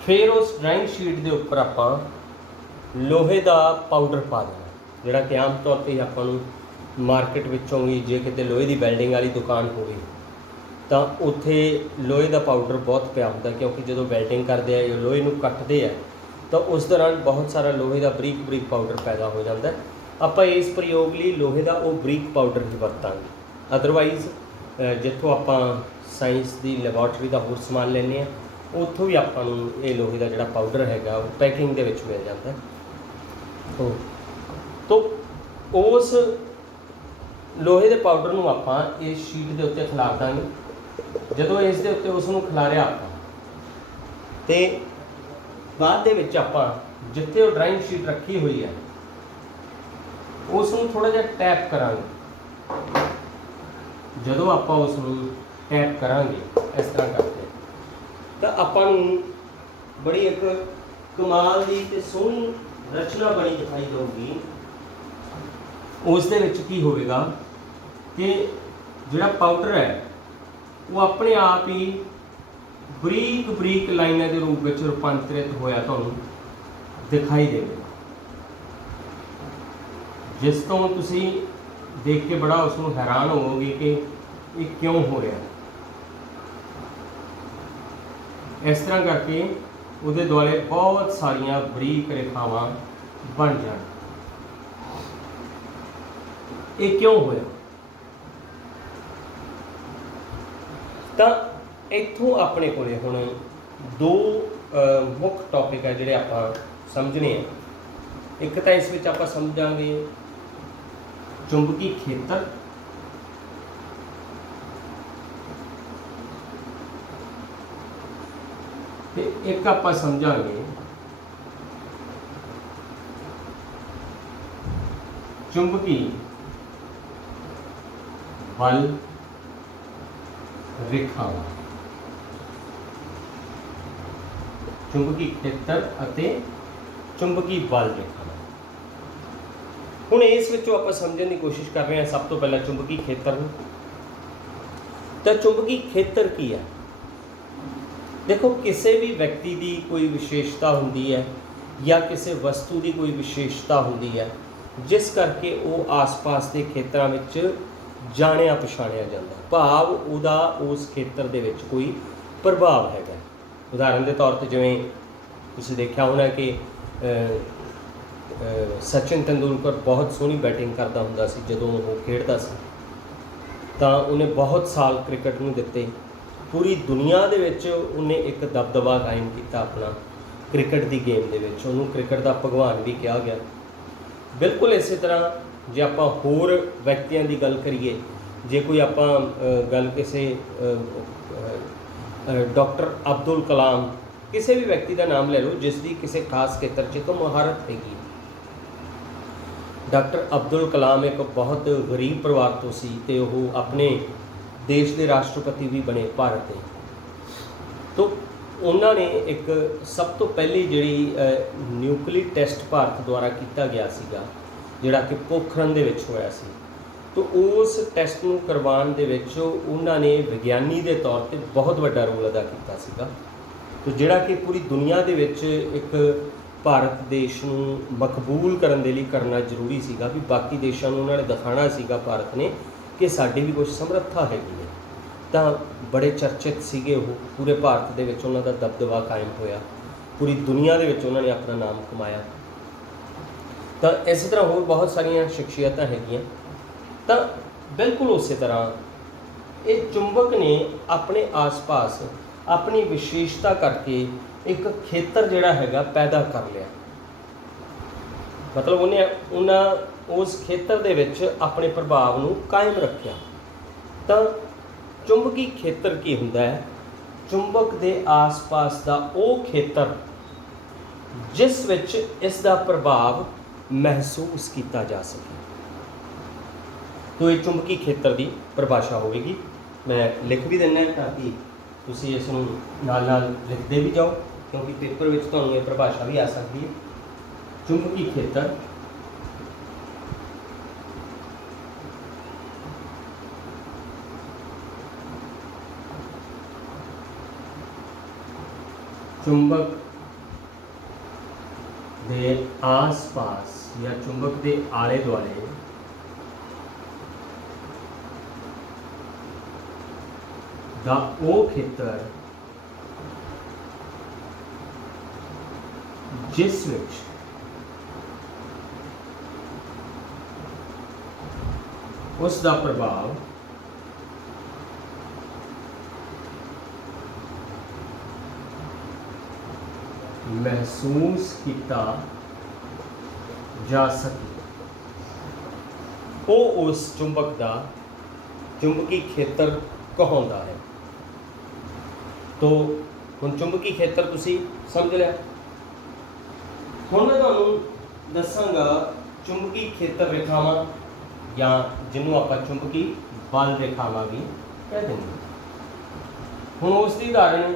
ਫਿਰ ਉਸ ਡਰਾਇੰਗ ਸ਼ੀਟ ਦੇ ਉੱਪਰ ਆਪਾਂ ਲੋਹੇ ਦਾ ਪਾਊਡਰ ਪਾ ਦੇਣਾ, ਜਿਹੜਾ ਕਿ ਆਮ ਤੌਰ 'ਤੇ ਆਪਾਂ ਨੂੰ ਮਾਰਕੀਟ ਵਿੱਚੋਂ ਵੀ ਜੇ ਕਿਤੇ ਲੋਹੇ ਦੀ ਵੈਲਡਿੰਗ ਵਾਲੀ ਦੁਕਾਨ ਹੋਵੇ ਤਾਂ ਉੱਥੇ ਲੋਹੇ ਦਾ ਪਾਊਡਰ ਬਹੁਤ ਪਿਆ ਹੁੰਦਾ, ਕਿਉਂਕਿ ਜਦੋਂ ਵੈਲਡਿੰਗ ਕਰਦੇ ਆ ਜਾਂ ਲੋਹੇ ਨੂੰ ਕੱਟਦੇ ਆ ਤਾਂ ਉਸ ਦੌਰਾਨ ਬਹੁਤ ਸਾਰਾ ਲੋਹੇ ਦਾ ਬਰੀਕ ਬਰੀਕ ਪਾਊਡਰ ਪੈਦਾ ਹੋ ਜਾਂਦਾ। ਆਪਾਂ ਇਸ ਪ੍ਰਯੋਗ ਲਈ ਲੋਹੇ ਦਾ ਉਹ ਬਰੀਕ ਪਾਊਡਰ ਹੀ ਵਰਤਾਂਗੇ। ਅਦਰਵਾਈਜ਼ ਜਿੱਥੋਂ ਆਪਾਂ ਸਾਇੰਸ ਦੀ ਲੈਬੋਰਟਰੀ ਦਾ ਹੋਰ ਸਮਾਨ ਲੈਂਦੇ ਹਾਂ ਉੱਥੋਂ ਵੀ ਆਪਾਂ ਨੂੰ ਇਹ ਲੋਹੇ ਦਾ ਜਿਹੜਾ ਪਾਊਡਰ ਹੈਗਾ ਉਹ ਪੈਕਿੰਗ ਦੇ ਵਿੱਚ ਮਿਲ ਜਾਂਦਾ। ਤੋ ਉਸ ਲੋਹੇ ਦੇ ਪਾਊਡਰ ਨੂੰ ਆਪਾਂ ਇਸ ਸ਼ੀਟ ਦੇ ਉੱਤੇ ਖਿਲਾਰ ਦਾਂਗੇ। ਜਦੋਂ ਇਸ ਦੇ ਉੱਤੇ ਉਸ ਨੂੰ ਖਿਲਾਰਿਆ ਆਪਾਂ ਤੇ ਬਾਅਦ ਦੇ ਵਿੱਚ ਆਪਾਂ ਜਿੱਥੇ ਉਹ ਡਰਾਇੰਗ ਸ਼ੀਟ ਰੱਖੀ ਹੋਈ ਹੈ ਉਸ ਨੂੰ ਥੋੜ੍ਹਾ ਜਿਹਾ ਟੈਪ ਕਰਾਂਗੇ। ਜਦੋਂ ਆਪਾਂ ਉਸ ਨੂੰ ਟੈਪ ਕਰਾਂਗੇ ਇਸ ਤਰ੍ਹਾਂ ਕਰਕੇ ਤਾਂ ਆਪਾਂ ਨੂੰ ਬੜੀ ਇੱਕ ਕਮਾਲ ਦੀ ਤੇ ਸੋਹਣੀ ਰਚਨਾ ਬਣੀ ਦਿਖਾਈ ਦੇਊਗੀ। ਉਸ ਦੇ ਵਿੱਚ ਕੀ ਹੋਵੇਗਾ ਕਿ ਜਿਹੜਾ ਪਾਊਡਰ ਹੈ ਉਹ ਆਪਣੇ ਆਪ ਹੀ ਬਰੀਕ ਬਰੀਕ ਲਾਈਨਾਂ ਦੇ ਰੂਪ ਵਿੱਚ ਰੂਪਾਂਤਰਿਤ ਹੋਇਆ ਤੁਹਾਨੂੰ ਦਿਖਾਈ ਦੇਵੇਗਾ, ਜਿਸ ਤੋਂ ਤੁਸੀਂ देख के बड़ा उसनों हैरान होवोगे कि ये क्यों हो रहा। इस तरह करके ਉਹਦੇ ਦੁਆਲੇ बहुत सारिया बरीक रेखावां बन जाण। ये क्यों होया? तो इत्थों अपने कोले हुण दो मुख्य टॉपिक है जिहड़े आपां समझने हैं। एक तो इस विच आपां समझांगे चुंबकी खेतर, ते एक आपां समझांगे चुंबकी बल रेखावां। चुंबकी खेतर अते चुंबकी बल रेखावां। हुण इस विचों आपां समझण दी कोशिश कर रहे हैं सब तो पहला चुंबकी खेतर नूं। तो चुंबकी खेतर की है? देखो, किसी भी व्यक्ति की कोई विशेषता होंदी है या किसी वस्तु की कोई विशेषता होंदी है जिस करके वो आस पास के खेत्रों में जाणिया पछाणिया जाता, भाव उदा उस खेतर दे विच कोई प्रभाव हैगा। उदाहरण के तौर पर जिवें तुसीं देखिया होना कि सचिन तेंदुलकर बहुत सोहनी बैटिंग करता हुंदा सी जदों वो खेडदा सी, तां उन्हें बहुत साल क्रिकेट नूं दित्ते। पूरी दुनिया दे विच उन्हें एक दबदबा कायम किया अपना क्रिकेट की गेम दे विच। उन्होंने क्रिकेट का भगवान भी कहा गया। बिल्कुल इस तरह जे आपां होर व्यक्तियों की गल करिए, जे कोई आपां गल किसी डॉक्टर अब्दुल कलाम, किसी भी व्यक्ति का नाम ले लो जिसकी किसी खास खेत्र च तो महारत हैगी। डॉक्टर अब्दुल कलाम एक बहुत गरीब परिवार तो सी ते वो अपने देश के राष्ट्रपति भी बने भारत के। तो उन्होंने एक सब तो पहली जिहड़ी न्यूक्लियर टेस्ट भारत द्वारा किया गया सीगा, जिहड़ा कि पोखरण दे विच होया सी। तो उस टेस्ट नूं करवाउण दे विच उन्होंने विग्यानी के तौर पर बहुत वड्डा रोल अदा किया सीगा। तो जिहड़ा कि पूरी दुनिया दे विच एक भारत देश नूं मकबूल करन दे लई करना जरूरी सीगा भी बाकी देशों नूं उन्होंने दिखाना सीगा भारत ने कि साडी भी कुछ समर्था हैगी है। तो बड़े चर्चित सीगे वो, पूरे भारत दे विच उन्हां दा दबदबा कायम होया, पूरी दुनिया दे विच उन्होंने अपना नाम कमाया। तो इस तरह होर बहुत सारिया शख्सियत हैगियां। तो बिल्कुल उस तरह ये चुंबक ने अपने आस पास अपनी विशेषता करके एक खेतर जिहड़ा हैगा पैदा कर लिया। मतलब उन्हें उस खेतर दे विच अपने प्रभाव नूं कायम रखिया। तो चुंबकी खेतर की हुंदा है? चुंबक दे आस पास का वो खेतर जिस विच इसका प्रभाव महसूस किया जा सके। तो ये चुंबकी खेतर की परिभाषा होगी। मैं लिख भी देना ताकि तुसीं इस नूं नाल-नाल लिखते भी जाओ, क्योंकि पेपर में तुहानूं ये परिभाषा भी आ सकती है। चुंबकी खेतर चुंबक दे आस पास या चुंबक के आले दुआले दा वो खेतर जिस विच उसका प्रभाव महसूस किया जा सके, वो उस चुंबक का चुंबकी खेतर कहलाता है। तो हुण चुंबकी खेतर तुसीं समझ लिया। हुण मैं तुहानूं दस्सांगा चुंबकी खेतर रेखावां या जिन्हों आपां चुंबकी बल रेखावां भी कह देंगे। हुण उसकी उदाहरण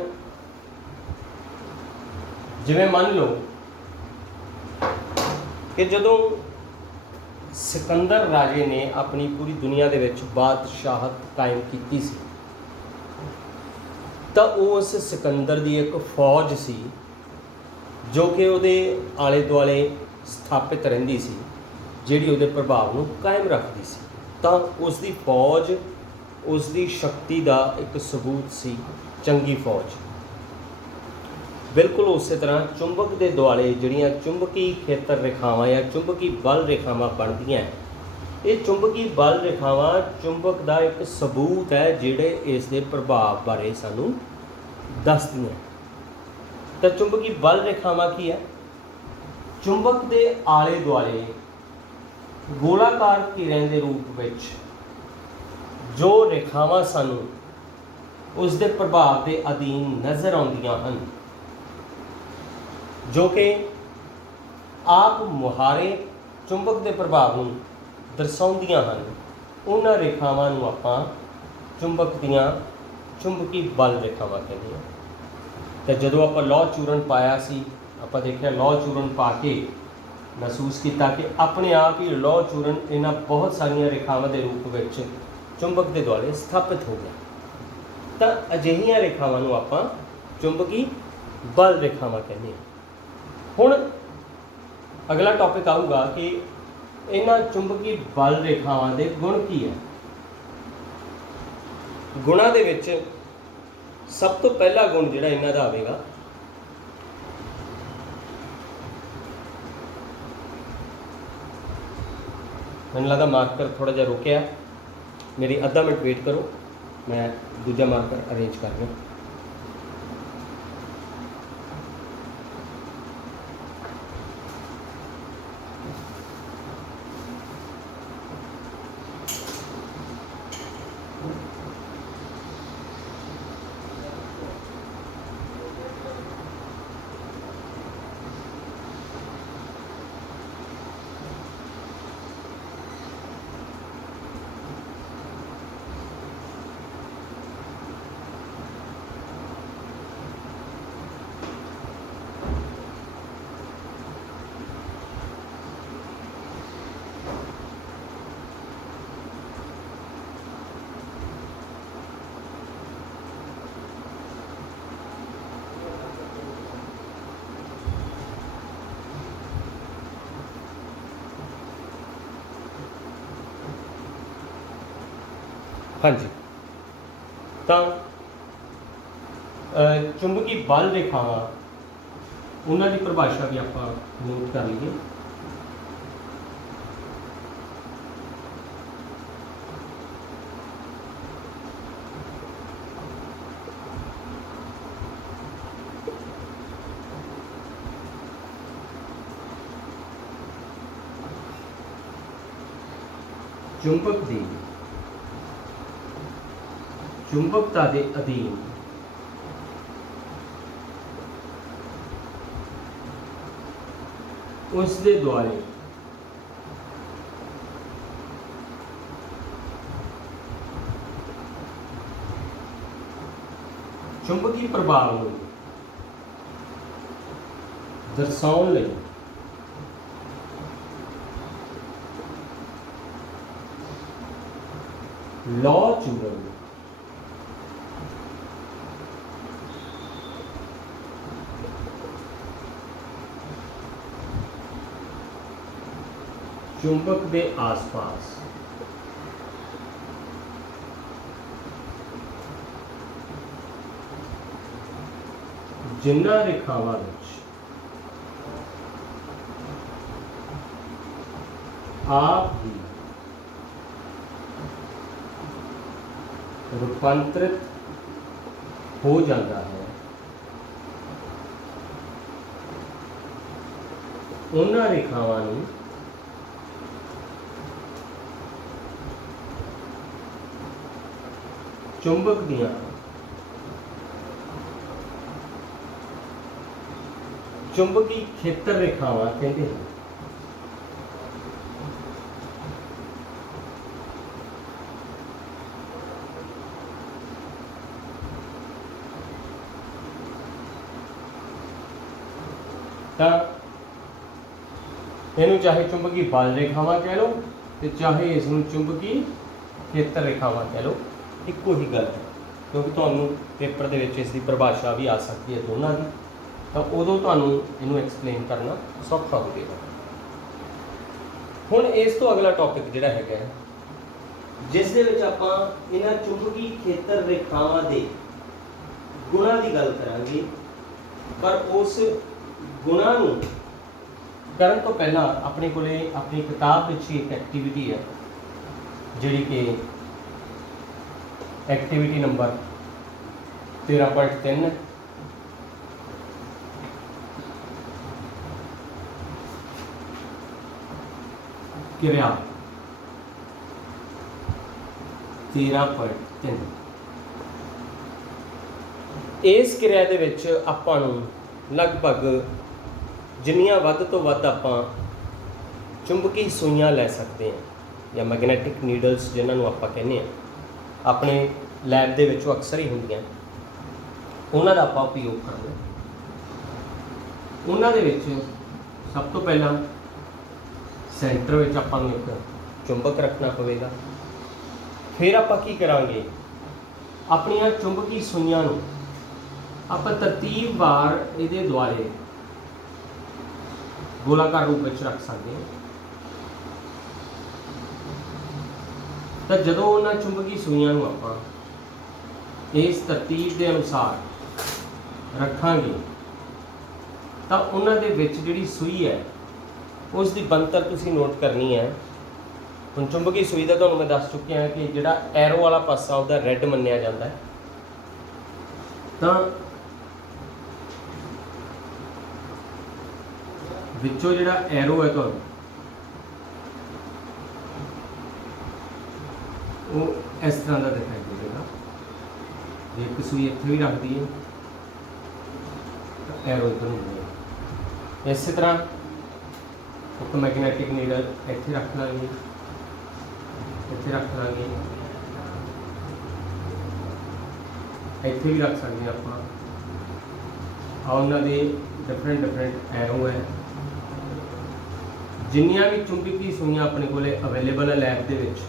जिवें मान लो कि जदों सिकंदर राजे ने अपनी पूरी दुनिया दे विच बादशाहत कायम की सी, तो उस सिकंदर की एक फौज सी जो कि उहदे आले दुआले स्थापित रहिंदी सी, जिहड़ी उहदे प्रभाव नूं कायम रखदी सी। ਤਾਂ ਉਸ ਦੀ ਫੌਜ, ਉਸ ਦੀ ਸ਼ਕਤੀ ਦਾ ਇੱਕ ਸਬੂਤ ਸੀ ਚੰਗੀ ਫੌਜ। ਬਿਲਕੁਲ ਉਸੇ ਤਰ੍ਹਾਂ ਚੁੰਬਕ ਦੇ ਦੁਆਲੇ ਜਿਹੜੀਆਂ ਚੁੰਬਕੀ ਖੇਤਰ ਰੇਖਾਵਾਂ ਜਾਂ ਚੁੰਬਕੀ ਬਲ ਰੇਖਾਵਾਂ ਬਣਦੀਆਂ, ਇਹ ਚੁੰਬਕੀ ਬਲ ਰੇਖਾਵਾਂ ਚੁੰਬਕ ਦਾ ਇੱਕ ਸਬੂਤ ਹੈ ਜਿਹੜੇ ਇਸ ਦੇ ਪ੍ਰਭਾਵ ਬਾਰੇ ਸਾਨੂੰ ਦੱਸਦੀਆਂ। ਤਾਂ ਚੁੰਬਕੀ ਬਲ ਰੇਖਾਵਾਂ ਕੀ ਹੈ? ਚੁੰਬਕ ਦੇ ਆਲੇ ਦੁਆਲੇ ਗੋਲਾਕਾਰ ਘੇਰਿਆਂ ਦੇ ਰੂਪ ਵਿੱਚ ਜੋ ਰੇਖਾਵਾਂ ਸਾਨੂੰ ਉਸ ਦੇ ਪ੍ਰਭਾਵ ਦੇ ਅਧੀਨ ਨਜ਼ਰ ਆਉਂਦੀਆਂ ਹਨ, ਜੋ ਕਿ ਆਪ ਮੁਹਾਰੇ ਚੁੰਬਕ ਦੇ ਪ੍ਰਭਾਵ ਨੂੰ ਦਰਸਾਉਂਦੀਆਂ ਹਨ, ਉਹਨਾਂ ਰੇਖਾਵਾਂ ਨੂੰ ਆਪਾਂ ਚੁੰਬਕ ਦੀਆਂ ਚੁੰਬਕੀ ਬਲ ਰੇਖਾਵਾਂ ਕਹਿੰਦੇ ਹਾਂ। ਤਾਂ ਜਦੋਂ ਆਪਾਂ ਲੋਹ ਚੂਰਨ ਪਾਇਆ ਸੀ, ਆਪਾਂ ਦੇਖਿਆ ਲੋਹ ਚੂਰਨ ਪਾ ਕੇ ਮਹਿਸੂਸ ਕੀਤਾ ਕਿ ਆਪਣੇ ਆਪ ਹੀ ਲੋਹ ਚੂਰਨ ਇਹਨਾਂ ਬਹੁਤ ਸਾਰੀਆਂ ਰੇਖਾਵਾਂ ਦੇ ਰੂਪ ਵਿੱਚ ਚੁੰਬਕ ਦੇ ਦੁਆਲੇ ਸਥਾਪਿਤ ਹੋ ਗਿਆ। ਤਾਂ ਅਜਿਹੀਆਂ ਰੇਖਾਵਾਂ ਨੂੰ ਆਪਾਂ ਚੁੰਬਕੀ ਬਲ ਰੇਖਾਵਾਂ ਕਹਿੰਦੇ ਹਾਂ। ਹੁਣ ਅਗਲਾ ਟੌਪਿਕ ਆਊਗਾ ਕਿ ਇਹਨਾਂ ਚੁੰਬਕੀ ਬਲ ਰੇਖਾਵਾਂ ਦੇ ਗੁਣ ਕੀ ਹੈ। ਗੁਣਾਂ ਦੇ ਵਿੱਚ ਸਭ ਤੋਂ ਪਹਿਲਾ ਗੁਣ ਜਿਹੜਾ ਇਹਨਾਂ ਦਾ ਆਵੇਗਾ, ਮੈਨੂੰ ਲੱਗਦਾ ਮਾਰਕਰ ਥੋੜਾ ਜਿਹਾ ਰੁਕਿਆ, ਮੇਰੀ ਅੱਧਾ ਮਿੰਟ ਵੇਟ ਕਰੋ, ਮੈਂ ਦੂਜਾ ਮਾਰਕਰ ਅਰੇਂਜ ਕਰ ਰਿਹਾ। ਹਾਂਜੀ, ਤਾਂ ਚੁੰਬਕੀ ਬਲ ਰੇਖਾਵਾਂ, ਉਹਨਾਂ ਦੀ ਪਰਿਭਾਸ਼ਾ ਵੀ ਆਪਾਂ ਨੋਟ ਕਰ ਲਈਏ। ਚੁੰਬਕ ਦੀ ਚੁੰਬਕਤਾ ਦੇ ਅਧੀਨ ਉਸ ਦੇ ਦੁਆਲੇ ਚੁੰਬਕੀ ਪ੍ਰਭਾਵ ਨੂੰ ਦਰਸਾਉਣ ਲਈ ਲੋਹ ਚੂਰਨ चुंबक के आसपास जिन्ना रेखावां विच आप ही रूपांतरित हो जाता है, उन्हां रेखावां नूं चुंबक दियां चुंबकी खेतर रेखावां कहते हैं। इनू चाहे चुंबकी बल रेखावां कह लो ते चाहे इसनू चुंबकी खेतर रेखावां कह लो, ਇੱਕੋ ਹੀ ਗੱਲ ਹੈ, ਕਿਉਂਕਿ ਤੁਹਾਨੂੰ ਪੇਪਰ ਦੇ ਵਿੱਚ ਇਸ ਦੀ ਪਰਿਭਾਸ਼ਾ ਵੀ ਆ ਸਕਦੀ ਹੈ ਦੋਨਾਂ ਦੀ, ਤਾਂ ਉਦੋਂ ਤੁਹਾਨੂੰ ਇਹਨੂੰ ਐਕਸਪਲੇਨ ਕਰਨਾ ਸੌਖਾ ਹੋਵੇਗਾ। ਹੁਣ ਇਸ ਤੋਂ ਅਗਲਾ ਟੌਪਿਕ ਜਿਹੜਾ ਹੈਗਾ ਜਿਸ ਦੇ ਵਿੱਚ ਆਪਾਂ ਇਹਨਾਂ ਚੁੰਬਕੀ ਖੇਤਰ ਰੇਖਾਵਾਂ ਦੇ ਗੁਣਾਂ ਦੀ ਗੱਲ ਕਰਾਂਗੇ। ਪਰ ਉਸ ਗੁਣਾਂ ਨੂੰ ਕਰਨ ਤੋਂ ਪਹਿਲਾਂ ਆਪਣੇ ਕੋਲੇ ਆਪਣੀ ਕਿਤਾਬ ਵਿੱਚ ਹੀ ਇੱਕ ਐਕਟੀਵਿਟੀ ਹੈ, ਜਿਹੜੀ ਕਿ ਐਕਟੀਵਿਟੀ ਨੰਬਰ 13.3 ਕਿਰਿਆ 13.3। ਇਸ ਕਿਰਿਆ ਦੇ ਵਿੱਚ ਆਪਾਂ ਨੂੰ ਲਗਭਗ ਜਿੰਨੀਆਂ ਵੱਧ ਤੋਂ ਵੱਧ ਆਪਾਂ ਚੁੰਬਕੀ ਸੂਈਆਂ ਲੈ ਸਕਦੇ ਹਾਂ ਜਾਂ ਮੈਗਨੈਟਿਕ ਨੀਡਲਸ ਜਿਨ੍ਹਾਂ ਨੂੰ ਆਪਾਂ ਕਹਿੰਦੇ ਹਾਂ, ਆਪਣੇ ਲੈਬ ਦੇ ਵਿੱਚ ਅਕਸਰ ਹੀ ਹੁੰਦੀਆਂ, ਉਹਨਾਂ ਦਾ ਆਪਾਂ ਉਪਯੋਗ ਕਰਨਾ। ਉਹਨਾਂ ਦੇ ਵਿੱਚ ਸਭ ਤੋਂ ਪਹਿਲਾਂ ਸੈਂਟਰ ਵਿੱਚ ਆਪਾਂ ਨੂੰ ਇੱਕ ਚੁੰਬਕ ਰੱਖਣਾ ਪਵੇਗਾ। ਫਿਰ ਆਪਾਂ ਕੀ ਕਰਾਂਗੇ, ਆਪਣੀਆਂ ਚੁੰਬਕੀ ਸੂਈਆਂ ਨੂੰ ਆਪਾਂ ਤਰਤੀਬਵਾਰ ਇਹਦੇ ਦੁਆਲੇ ਗੋਲਾਕਾਰ ਰੂਪ ਵਿੱਚ ਰੱਖ ਸਕਦੇ ਹਾਂ। ਤਾਂ ਜਦੋਂ ਉਹਨਾਂ ਚੁੰਬਕੀ ਸੂਈਆਂ ਨੂੰ ਆਪਾਂ ਇਸ ਤਰਤੀਬ ਦੇ ਅਨੁਸਾਰ ਰੱਖਾਂਗੇ ਤਾਂ ਉਹਨਾਂ ਦੇ ਵਿੱਚ ਜਿਹੜੀ ਸੂਈ ਹੈ ਉਸ ਦੀ ਬਣਤਰ ਤੁਸੀਂ ਨੋਟ ਕਰਨੀ ਹੈ। ਹੁਣ ਚੁੰਬਕੀ ਸੂਈ ਦਾ ਤੁਹਾਨੂੰ ਮੈਂ ਦੱਸ ਚੁੱਕਿਆ ਕਿ ਜਿਹੜਾ ਐਰੋ ਵਾਲਾ ਪਾਸਾ ਉਹਦਾ ਰੈੱਡ ਮੰਨਿਆ ਜਾਂਦਾ ਹੈ। ਤਾਂ ਵਿੱਚੋਂ ਜਿਹੜਾ ਐਰੋ ਹੈ ਤੁਹਾਨੂੰ ਉਹ ਇਸ ਤਰ੍ਹਾਂ ਦਾ ਦਿਖਾਈ ਦੇਵੇਗਾ। ਜੇ ਇੱਕ ਸੂਈ ਇੱਥੇ ਵੀ ਰੱਖਦੀ ਹੈ ਤਾਂ ਐਰੋ ਇੱਧਰ ਨੂੰ ਹੋਵੇਗਾ। ਇਸੇ ਤਰ੍ਹਾਂ ਇੱਕ ਮੈਗਨੈਟਿਕ ਨੀਡਲ ਇੱਥੇ ਰੱਖ ਲਾਂਗੇ, ਇੱਥੇ ਰੱਖ ਲਾਂਗੇ, ਇੱਥੇ ਵੀ ਰੱਖ ਸਕਦੇ ਹਾਂ ਆਪਾਂ। ਆ ਉਹਨਾਂ ਦੇ ਡਿਫਰੈਂਟ ਐਰੋ ਹੈ। ਜਿੰਨੀਆਂ ਵੀ ਚੁੰਬਕੀ ਸੂਈਆਂ ਆਪਣੇ ਕੋਲੇ ਅਵੇਲੇਬਲ ਹੈ ਲੈਬ ਦੇ ਵਿੱਚ,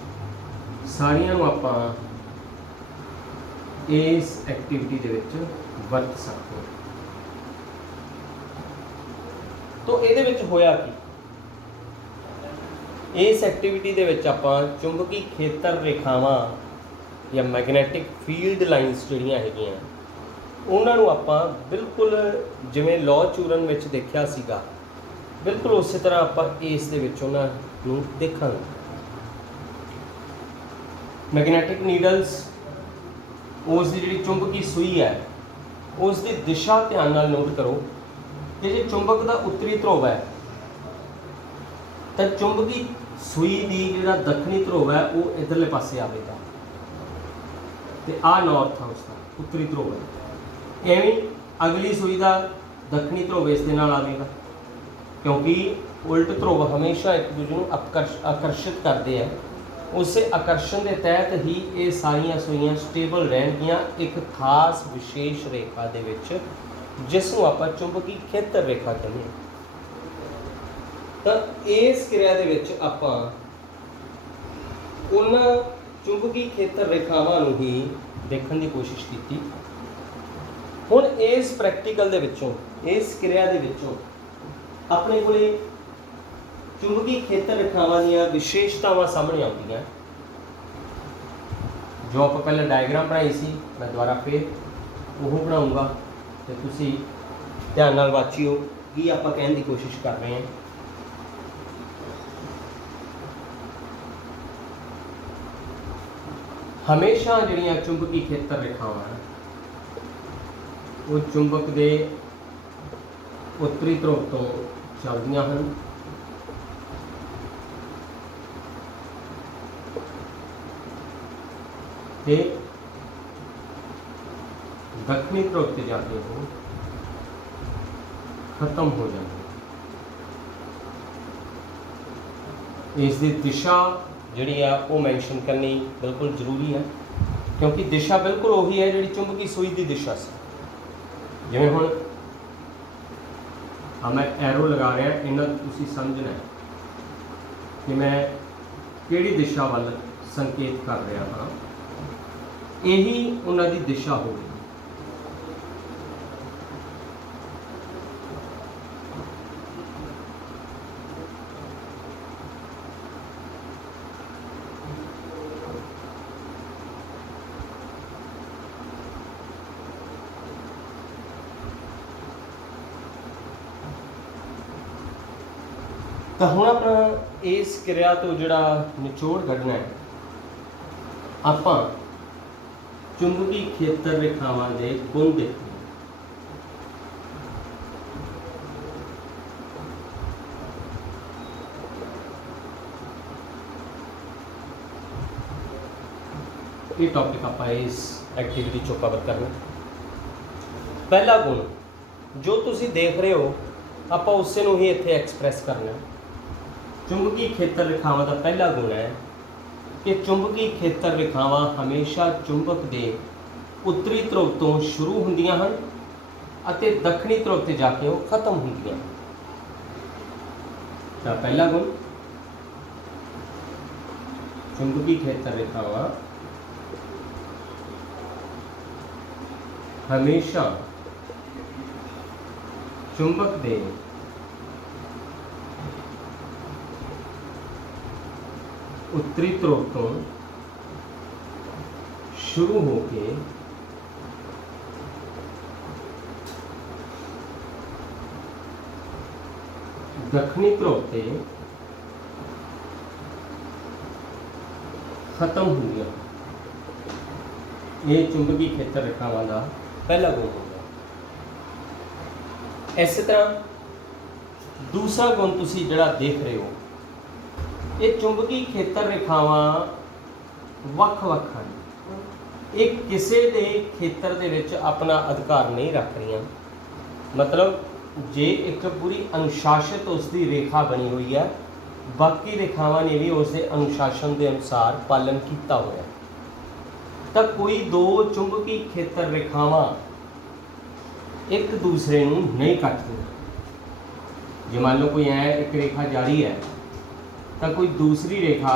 ਸਾਰੀਆਂ ਨੂੰ ਆਪਾਂ ਇਸ ਐਕਟੀਵਿਟੀ ਦੇ ਵਿੱਚ ਵਰਤ ਸਕਦੇ ਹਾਂ। ਤਾਂ ਇਹਦੇ ਵਿੱਚ ਹੋਇਆ ਕੀ, ਇਸ ਐਕਟੀਵਿਟੀ ਦੇ ਵਿੱਚ ਆਪਾਂ ਚੁੰਬਕੀ ਖੇਤਰ ਰੇਖਾਵਾਂ ਜਾਂ ਮੈਗਨੈਟਿਕ ਫੀਲਡ ਲਾਈਨਸ ਜਿਹੜੀਆਂ ਹੈਗੀਆਂ ਉਹਨਾਂ ਨੂੰ ਆਪਾਂ ਬਿਲਕੁਲ ਜਿਵੇਂ ਲੌ ਚੂਰਨ ਵਿੱਚ ਦੇਖਿਆ ਸੀਗਾ, ਬਿਲਕੁਲ ਉਸੇ ਤਰ੍ਹਾਂ ਆਪਾਂ ਇਸ ਦੇ ਵਿੱਚ ਉਹਨਾਂ ਨੂੰ ਦੇਖਾਂਗੇ। ਮੈਗਨੈਟਿਕ ਨੀਡਲਸ, ਉਸ ਦੀ ਜਿਹੜੀ ਚੁੰਬਕੀ ਸੂਈ ਹੈ ਉਸ ਦੀ ਦਿਸ਼ਾ ਧਿਆਨ ਨਾਲ ਨੋਟ ਕਰੋ ਕਿ ਜੇ ਚੁੰਬਕ ਦਾ ਉੱਤਰੀ ਧਰੁਵ ਹੈ ਤਾਂ ਚੁੰਬਕੀ ਸੂਈ ਦੀ ਜਿਹੜਾ ਦੱਖਣੀ ਧਰੁਵ ਹੈ ਉਹ ਇੱਧਰਲੇ ਪਾਸੇ ਆਵੇਗਾ ਤੇ ਆ ਨਾਰਥ ਆ ਉਸਦਾ ਉੱਤਰੀ ਧਰੁਵ ਹੈ। ਐਵੇਂ ਅਗਲੀ ਸੂਈ ਦਾ ਦੱਖਣੀ ਧਰੁਵ ਇਸ ਦੇ ਨਾਲ ਆਵੇਗਾ, ਕਿਉਂਕਿ ਉਲਟ ਧਰੁਵ ਹਮੇਸ਼ਾ ਇੱਕ ਦੂਜੇ ਨੂੰ ਆਕਰਸ਼ਿਤ ਕਰਦੇ ਆ। ਉਸੇ ਆਕਰਸ਼ਣ ਦੇ ਤਹਿਤ ਹੀ ਇਹ ਸਾਰੀਆਂ ਸੂਈਆਂ ਸਟੇਬਲ ਰਹਿਣਗੀਆਂ ਇੱਕ ਖਾਸ ਵਿਸ਼ੇਸ਼ ਰੇਖਾ ਦੇ ਵਿੱਚ, ਜਿਸ ਨੂੰ ਆਪਾਂ ਚੁੰਬਕੀ ਖੇਤਰ ਰੇਖਾ ਕਹਿੰਦੇ ਹਾਂ। ਤਾਂ ਇਸ ਕਿਰਿਆ ਦੇ ਵਿੱਚ ਆਪਾਂ ਉਹਨਾਂ ਚੁੰਬਕੀ ਖੇਤਰ ਰੇਖਾਵਾਂ ਨੂੰ ਹੀ ਦੇਖਣ ਦੀ ਕੋਸ਼ਿਸ਼ ਕੀਤੀ। ਹੁਣ ਇਸ ਪ੍ਰੈਕਟੀਕਲ ਦੇ ਵਿੱਚੋਂ, ਇਸ ਕਿਰਿਆ ਦੇ ਵਿੱਚੋਂ ਆਪਣੇ ਕੋਲੇ ਚੁੰਬਕੀ ਖੇਤਰ ਰੇਖਾਵਾਂ ਦੀਆਂ ਵਿਸ਼ੇਸ਼ਤਾਵਾਂ ਸਾਹਮਣੇ ਆਉਂਦੀਆਂ। ਜੋ ਆਪਾਂ ਪਹਿਲਾਂ ਡਾਇਗਰਾਮ ਬਣਾਈ ਸੀ, ਮੈਂ ਦੁਬਾਰਾ ਫਿਰ ਉਹ ਬਣਾਉਂਗਾ ਤੇ ਤੁਸੀਂ ਧਿਆਨ ਨਾਲ ਵਾਚਿਓ ਕੀ ਆਪਾਂ ਕਹਿਣ ਦੀ ਕੋਸ਼ਿਸ਼ ਕਰ ਰਹੇ ਹਾਂ। ਹਮੇਸ਼ਾ ਜਿਹੜੀਆਂ ਚੁੰਬਕੀ ਖੇਤਰ ਰੇਖਾਵਾਂ ਉਹ ਚੁੰਬਕ ਦੇ ਉੱਤਰੀ ਧਰੁਵ ਤੋਂ ਚੱਲਦੀਆਂ ਹਨ ਤੇ ਦੱਖਣੀ ਧਰੁਵ ਤੇ ਜਾ ਕੇ ਉਹ ਖਤਮ ਹੋ ਜਾਂਦੇ। ਇਸ ਦੀ ਦਿਸ਼ਾ ਜਿਹੜੀ ਆ ਉਹ ਮੈਂਸ਼ਨ ਕਰਨੀ ਬਿਲਕੁਲ ਜ਼ਰੂਰੀ ਹੈ, ਕਿਉਂਕਿ ਦਿਸ਼ਾ ਬਿਲਕੁਲ ਉਹੀ ਹੈ ਜਿਹੜੀ ਚੁੰਬਕੀ ਸੂਈ ਦੀ ਦਿਸ਼ਾ ਸੀ। ਜਿਵੇਂ ਹੁਣ ਮੈਂ ਐਰੋ ਲਗਾ ਰਿਹਾ, ਇਹਨਾਂ ਨੂੰ ਤੁਸੀਂ ਸਮਝਣਾ ਹੈ ਕਿ ਮੈਂ ਕਿਹੜੀ ਦਿਸ਼ਾ ਵੱਲ ਸੰਕੇਤ ਕਰ ਰਿਹਾ ਹਾਂ। ਇਹੀ ਉਹਨਾਂ ਦੀ ਦਿਸ਼ਾ ਹੋਵੇਗੀ। ਤਾਂ ਹੁਣ ਆਪਣਾ ਇਸ ਕਿਰਿਆ ਤੋਂ ਜਿਹੜਾ ਨਿਚੋੜ ਕੱਢਣਾ ਹੈ, ਆਪਾਂ ਚੁੰਬਕੀ ਖੇਤਰ ਰੇਖਾਵਾਂ ਦੇ ਗੁਣ ਦੇਖਦੇ ਹਾਂ। ਇਹ ਟੌਪਿਕ ਆਪਾਂ ਇਸ ਐਕਟੀਵਿਟੀ ਚੋਂ ਕਵਰ ਕਰਨਾ। ਪਹਿਲਾ ਗੁਣ ਜੋ ਤੁਸੀਂ ਦੇਖ ਰਹੇ ਹੋ, ਆਪਾਂ ਉਸੇ ਨੂੰ ਹੀ ਇੱਥੇ ਐਕਸਪ੍ਰੈਸ ਕਰਨਾ। ਚੁੰਬਕੀ ਖੇਤਰ ਰੇਖਾਵਾਂ ਦਾ ਪਹਿਲਾ ਗੁਣ ਹੈ ਕਿ ਚੁੰਬਕੀ ਖੇਤਰ ਰੇਖਾਵਾਂ ਹਮੇਸ਼ਾ ਚੁੰਬਕ ਦੇ ਉੱਤਰੀ ਧਰੁਵ ਤੋਂ ਸ਼ੁਰੂ ਹੁੰਦੀਆਂ ਹਨ ਅਤੇ ਦੱਖਣੀ ਧਰੁਵ ਤੇ ਜਾ ਕੇ ਉਹ ਖਤਮ ਹੁੰਦੀਆਂ ਹਨ। ਤਾਂ ਪਹਿਲਾ ਗੁਣ, ਚੁੰਬਕੀ ਖੇਤਰ ਰੇਖਾਵਾਂ हमेशा चुंबक दे उत्तरी ध्रुव तो शुरू होके दक्षिणी ध्रुव ते खत्म हुई। ये चुंबकी खेतर रेखावां का पहला गुण होगा। इस तरह दूसरा गुण तुसी जड़ा देख रहे हो, ये चुंबकी खेतर रेखावां वख-वख हैं। ये किसी दे खेतर दे विच अपना अधिकार नहीं रख रही। मतलब जे एक पूरी अनुशासित उसकी रेखा बनी हुई है, बाकी रेखावां ने भी उसके अनुशासन के अनुसार पालन किया हुआ है। तो कोई दो चुंबकी खेतर रेखावां एक दूसरे नूं नहीं कटदी। जे मान लो कोई ऐ एक रेखा जारी है, तो कोई दूसरी रेखा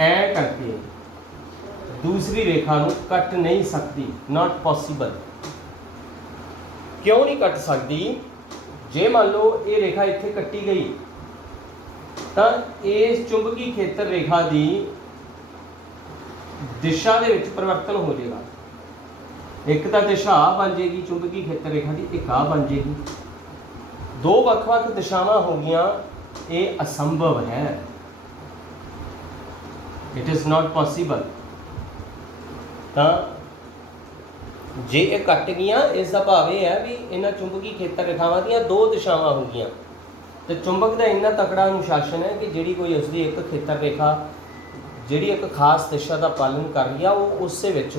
ऐ करके दूसरी रेखा नूं कट नहीं सकती। Not possible. क्यों नहीं कट सकती? जे मान लो ये रेखा इत्थे कट्टी गई, तो इस चुंबकी खेतर रेखा की दिशा दे विच परिवर्तन हो जाएगा। एक तो दिशा आ बन जाएगी चुंबकी खेतर रेखा की, एक आ बन जाएगी। दो वख-वख दिशावां हो गई, ये असंभव है। It is not possible. तो जे ये कट गई, इसका भाव यह है भी इन्हां चुंबकी खेतर रेखावां दी दो दिशावां हो गई। तो चुंबक का इन्ना तकड़ा अनुशासन है कि जिहड़ी कोई उसकी एक खेतर रेखा जिहड़ी एक खास दिशा का पालन कर रही है, वो उस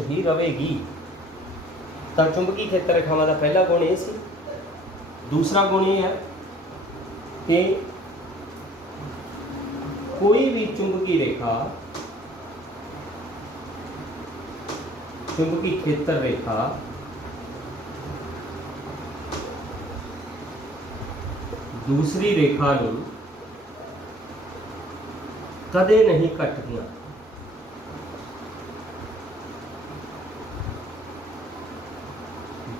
ही रहेगी। तो चुंबकी खेतर रेखावां का पहला गुण ये सी। दूसरा गुण ये है कि कोई भी चुंबकी रेखा, चुंबकी खेतर रेखा दूसरी रेखा नूं कदे नहीं कटदियां।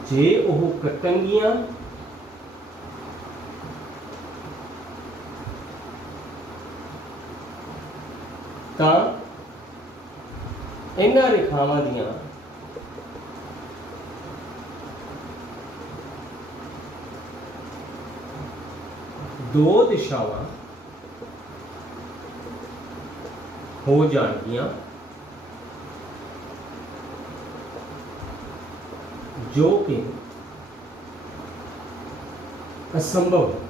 जे ओह कटणगियां तां इन्हां रेखावां दियां दो दिशावां हो जाएगियां, जो कि असंभव है।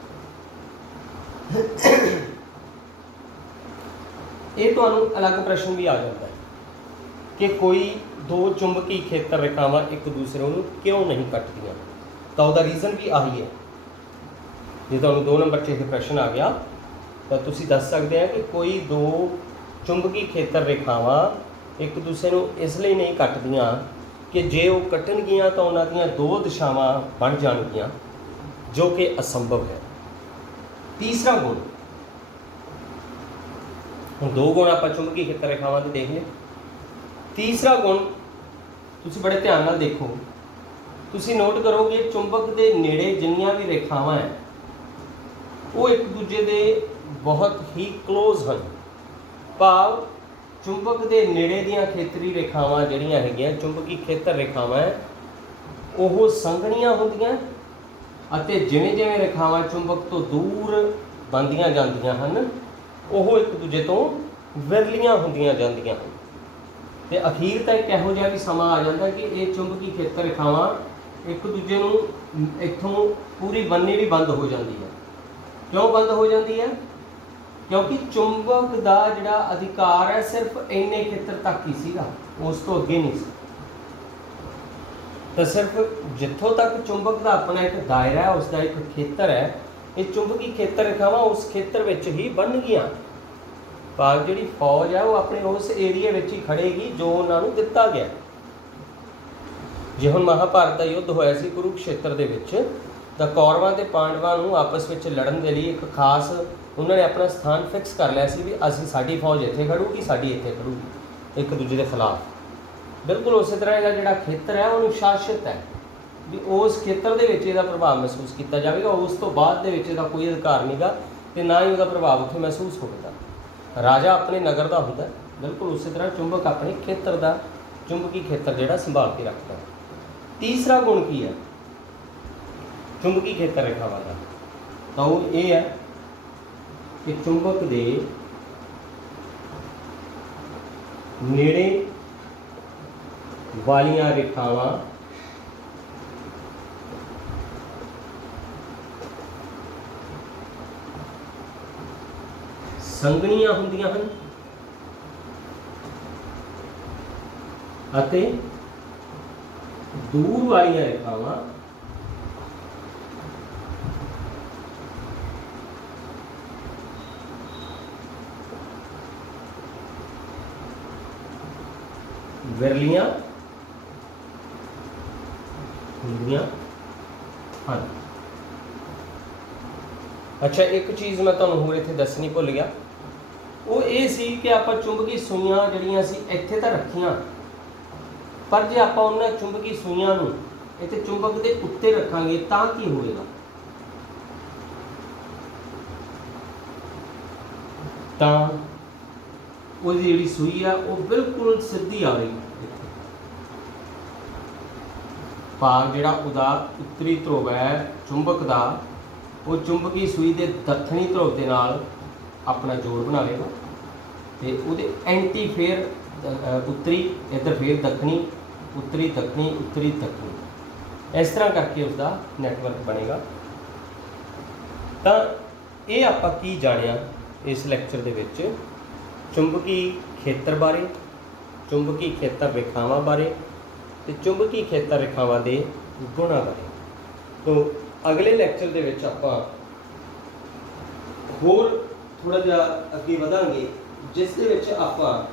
ये तो अलग प्रश्न भी आ जाता है कि कोई दो चुंबकी खेतर रेखावां एक दूसरे को क्यों नहीं कटदियां। तो उसका रीज़न भी आही है। जो तुहानूं 2 नंबर 'च प्रश्न आ गया, तो तुसीं दस सकते हैं कि कोई दो चुंबकी खेतर रेखावां एक दूसरे को इसलिए नहीं कटदियां कि जे वो कटणगियां तो उन्हां दीयां दो दिशावां बन जाणगियां, जो कि असंभव है। तीसरा गुण, हुण 2 गुण आपां चुंबकी खेतर रेखावां दे देख ले। तीसरा गुण तुसीं बड़े ध्यान नाल देखो, तुसीं नोट करोगे चुंबक के नेड़े जिन्नियां भी रेखावां हैं वो एक दूजे दे बहुत ही क्लोज हैं। भाव चुंबक के नेड़े दियां खेतरी रेखावां जिहड़ियां हैगियां चुंबकी खेतर रेखावां वो संघणियां होंदियां, अते जिवें जिवें रेखावां चुंबक तो दूर ਬਣਦੀਆਂ ਜਾਂਦੀਆਂ ਹਨ ਉਹ ਇੱਕ ਦੂਜੇ ਤੋਂ ਵਿਰਲੀਆਂ ਹੁੰਦੀਆਂ ਜਾਂਦੀਆਂ ਹਨ ਤੇ ਅਖੀਰ ਤੱਕ ਇਹੋ ਜਿਹਾ ਵੀ ਸਮਾਂ ਆ ਜਾਂਦਾ ਕਿ ਇਹ ਚੁੰਬਕੀ ਖੇਤਰ ਰੇਖਾਵਾਂ ਇੱਕ ਦੂਜੇ ਨੂੰ ਇੱਥੋਂ ਪੂਰੀ ਬੰਨ੍ਹਣੀ ਵੀ ਬੰਦ ਹੋ ਜਾਂਦੀ ਹੈ। ਕਿਉਂ ਬੰਦ ਹੋ ਜਾਂਦੀ ਹੈ? ਕਿਉਂਕਿ ਚੁੰਬਕ ਦਾ ਜਿਹੜਾ ਅਧਿਕਾਰ ਹੈ ਸਿਰਫ ਇੰਨੇ ਖੇਤਰ ਤੱਕ ਹੀ ਸੀਗਾ, ਉਸ ਤੋਂ ਅੱਗੇ ਨਹੀਂ ਸੀ। ਤਾਂ ਸਿਰਫ ਜਿੱਥੋਂ ਤੱਕ ਚੁੰਬਕ ਦਾ ਆਪਣਾ ਇੱਕ ਦਾਇਰਾ ਹੈ, ਉਸ ਦਾ ਇੱਕ ਖੇਤਰ ਹੈ, ਇਹ ਚੁੰਬਕੀ ਖੇਤਰ ਰੇਖਾਵਾਂ ਉਸ ਖੇਤਰ ਵਿੱਚ ਹੀ ਬਣਨਗੀਆਂ। ਭਾਵ ਜਿਹੜੀ ਫੌਜ ਹੈ ਉਹ ਆਪਣੇ ਉਸ ਏਰੀਏ ਵਿੱਚ ਹੀ ਖੜੇਗੀ ਜੋ ਉਹਨਾਂ ਨੂੰ ਦਿੱਤਾ ਗਿਆ। ਜੇ ਹੁਣ ਮਹਾਭਾਰਤ ਦਾ ਯੁੱਧ ਹੋਇਆ ਸੀ ਕੁਰੂਕਸ਼ੇਤਰ ਦੇ ਵਿੱਚ, ਤਾਂ ਕੌਰਵਾਂ ਤੇ ਪਾਂਡਵਾਂ ਨੂੰ ਆਪਸ ਵਿੱਚ ਲੜਨ ਦੇ ਲਈ ਇੱਕ ਖਾਸ ਉਹਨਾਂ ਨੇ ਆਪਣਾ ਸਥਾਨ ਫਿਕਸ ਕਰ ਲਿਆ ਸੀ ਵੀ ਅਸੀਂ ਸਾਡੀ ਫੌਜ ਇੱਥੇ ਖੜੂਗੀ, ਸਾਡੀ ਇੱਥੇ ਖੜੂਗੀ, ਇੱਕ ਦੂਜੇ ਦੇ ਖਿਲਾਫ। ਬਿਲਕੁਲ ਉਸੇ ਤਰ੍ਹਾਂ ਇਹਦਾ ਜਿਹੜਾ ਖੇਤਰ ਹੈ ਉਹ ਅਨੁਸ਼ਾਸਿਤ ਹੈ ਵੀ ਉਸ ਖੇਤਰ ਦੇ ਵਿੱਚ ਇਹਦਾ ਪ੍ਰਭਾਵ ਮਹਿਸੂਸ ਕੀਤਾ ਜਾਵੇਗਾ, ਉਸ ਤੋਂ ਬਾਅਦ ਦੇ ਵਿੱਚ ਇਹਦਾ ਕੋਈ ਅਧਿਕਾਰ ਨਹੀਂਗਾ ਅਤੇ ਨਾ ਹੀ ਉਹਦਾ ਪ੍ਰਭਾਵ ਉੱਥੇ ਮਹਿਸੂਸ ਹੋਵੇਗਾ। ਰਾਜਾ ਆਪਣੇ ਨਗਰ ਦਾ ਹੁੰਦਾ, ਬਿਲਕੁਲ ਉਸੇ ਤਰ੍ਹਾਂ ਚੁੰਬਕ ਆਪਣੇ ਖੇਤਰ ਦਾ ਚੁੰਬਕੀ ਖੇਤਰ ਜਿਹੜਾ ਸੰਭਾਲ ਕੇ ਰੱਖਦਾ। ਤੀਸਰਾ ਗੁਣ ਕੀ ਹੈ ਚੁੰਬਕੀ ਖੇਤਰ ਰੇਖਾਵਾਂ ਦਾ? ਤਾਂ ਉਹ ਇਹ ਹੈ ਕਿ ਚੁੰਬਕ ਦੇ ਨੇੜੇ ਵਾਲੀਆਂ ਰੇਖਾਵਾਂ ਸੰਘਣੀਆਂ ਹੁੰਦੀਆਂ ਹਨ ਅਤੇ ਦੂਰ ਵਾਲੀਆਂ ਰੇਖਾਵਾਂ ਵਿਰਲੀਆਂ ਹੁੰਦੀਆਂ ਹਨ। ਅੱਛਾ, ਇੱਕ ਚੀਜ਼ ਮੈਂ ਤੁਹਾਨੂੰ ਹੋਰ ਇੱਥੇ ਦੱਸਣੀ ਭੁੱਲ ਗਿਆ, ਉਹ ਇਹ ਸੀ ਕਿ ਆਪਾਂ ਚੁੰਬਕੀ ਸੂਈਆਂ ਜਿਹੜੀਆਂ ਸੀ ਇੱਥੇ ਤਾਂ ਰੱਖੀਆਂ, ਪਰ ਜੇ ਆਪਾਂ ਉਹਨਾਂ ਚੁੰਬਕੀ ਸੂਈਆਂ ਨੂੰ ਇੱਥੇ ਚੁੰਬਕ ਦੇ ਉੱਤੇ ਰੱਖਾਂਗੇ ਤਾਂ ਕੀ ਹੋਵੇਗਾ? ਤਾਂ ਉਹਦੀ ਜਿਹੜੀ ਸੂਈ ਆ ਉਹ ਬਿਲਕੁਲ ਸਿੱਧੀ ਆਵੇਗੀ। ਭਾਗ ਜਿਹੜਾ ਉਹਦਾ ਉੱਤਰੀ ਧਰੁਵ ਹੈ ਚੁੰਬਕ ਦਾ, ਉਹ ਚੁੰਬਕੀ ਸੂਈ ਦੇ ਦੱਖਣੀ ਧਰੁਵ ਦੇ ਨਾਲ ਆਪਣਾ ਜੋੜ ਬਣਾ ਲਏਗਾ ਤੇ ਉਹਦੇ ਐਂਟੀ ਫੇਰ ਉੱਤਰੀ, ਇੱਧਰ ਫੇਰ ਦੱਖਣੀ, ਉੱਤਰੀ ਦੱਖਣੀ, ਉੱਤਰੀ ਦੱਖਣੀ, ਇਸ ਤਰ੍ਹਾਂ ਕਰਕੇ ਉਸਦਾ ਨੈਟਵਰਕ ਬਣੇਗਾ। ਤਾਂ ਇਹ ਆਪਾਂ ਕੀ ਜਾਣਿਆ ਇਸ ਲੈਕਚਰ ਦੇ ਵਿੱਚ ਚੁੰਬਕੀ ਖੇਤਰ ਬਾਰੇ, ਚੁੰਬਕੀ ਖੇਤਰ ਰੇਖਾਵਾਂ ਬਾਰੇ ਤੇ ਚੁੰਬਕੀ ਖੇਤਰ ਰੇਖਾਵਾਂ ਦੇ ਗੁਣਾਂ ਬਾਰੇ। ਤੋਂ ਅਗਲੇ ਲੈਕਚਰ ਦੇ ਵਿੱਚ ਆਪਾਂ ਹੋਰ ਥੋੜਾ ਜਿਹਾ ਅੱਗੇ ਵਧਾਂਗੇ, ਜਿਸ ਦੇ ਵਿੱਚ ਆਪਾਂ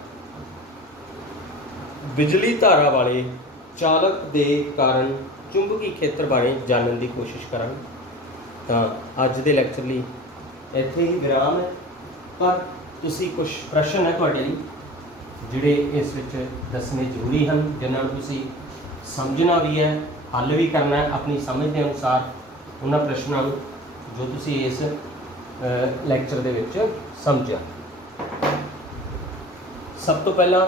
ਬਿਜਲੀ ਧਾਰਾ ਵਾਲੇ ਚਾਲਕ ਦੇ ਕਾਰਨ ਚੁੰਬਕੀ ਖੇਤਰ ਬਾਰੇ ਜਾਣਨ ਦੀ ਕੋਸ਼ਿਸ਼ ਕਰਾਂਗੇ। ਤਾਂ ਅੱਜ ਦੇ ਲੈਕਚਰ ਲਈ ਇੱਥੇ ਹੀ ਵਿਰਾਮ ਹੈ, ਪਰ ਤੁਸੀਂ ਕੁਝ ਪ੍ਰਸ਼ਨ ਹੈ ਤੁਹਾਡੇ ਲਈ ਜਿਹੜੇ ਇਸ ਵਿੱਚ ਦੱਸਣੇ ਜ਼ਰੂਰੀ ਹਨ, ਜਿਨ੍ਹਾਂ ਨੂੰ ਤੁਸੀਂ ਸਮਝਣਾ ਵੀ ਹੈ, ਹੱਲ ਵੀ ਕਰਨਾ ਹੈ ਆਪਣੀ ਸਮਝ ਦੇ ਅਨੁਸਾਰ ਉਹਨਾਂ ਪ੍ਰਸ਼ਨਾਂ ਨੂੰ ਜੋ ਤੁਸੀਂ ਇਸ ਲੈਕਚਰ ਦੇ ਵਿੱਚ ਸਮਝਿਆ। ਸਭ ਤੋਂ ਪਹਿਲਾਂ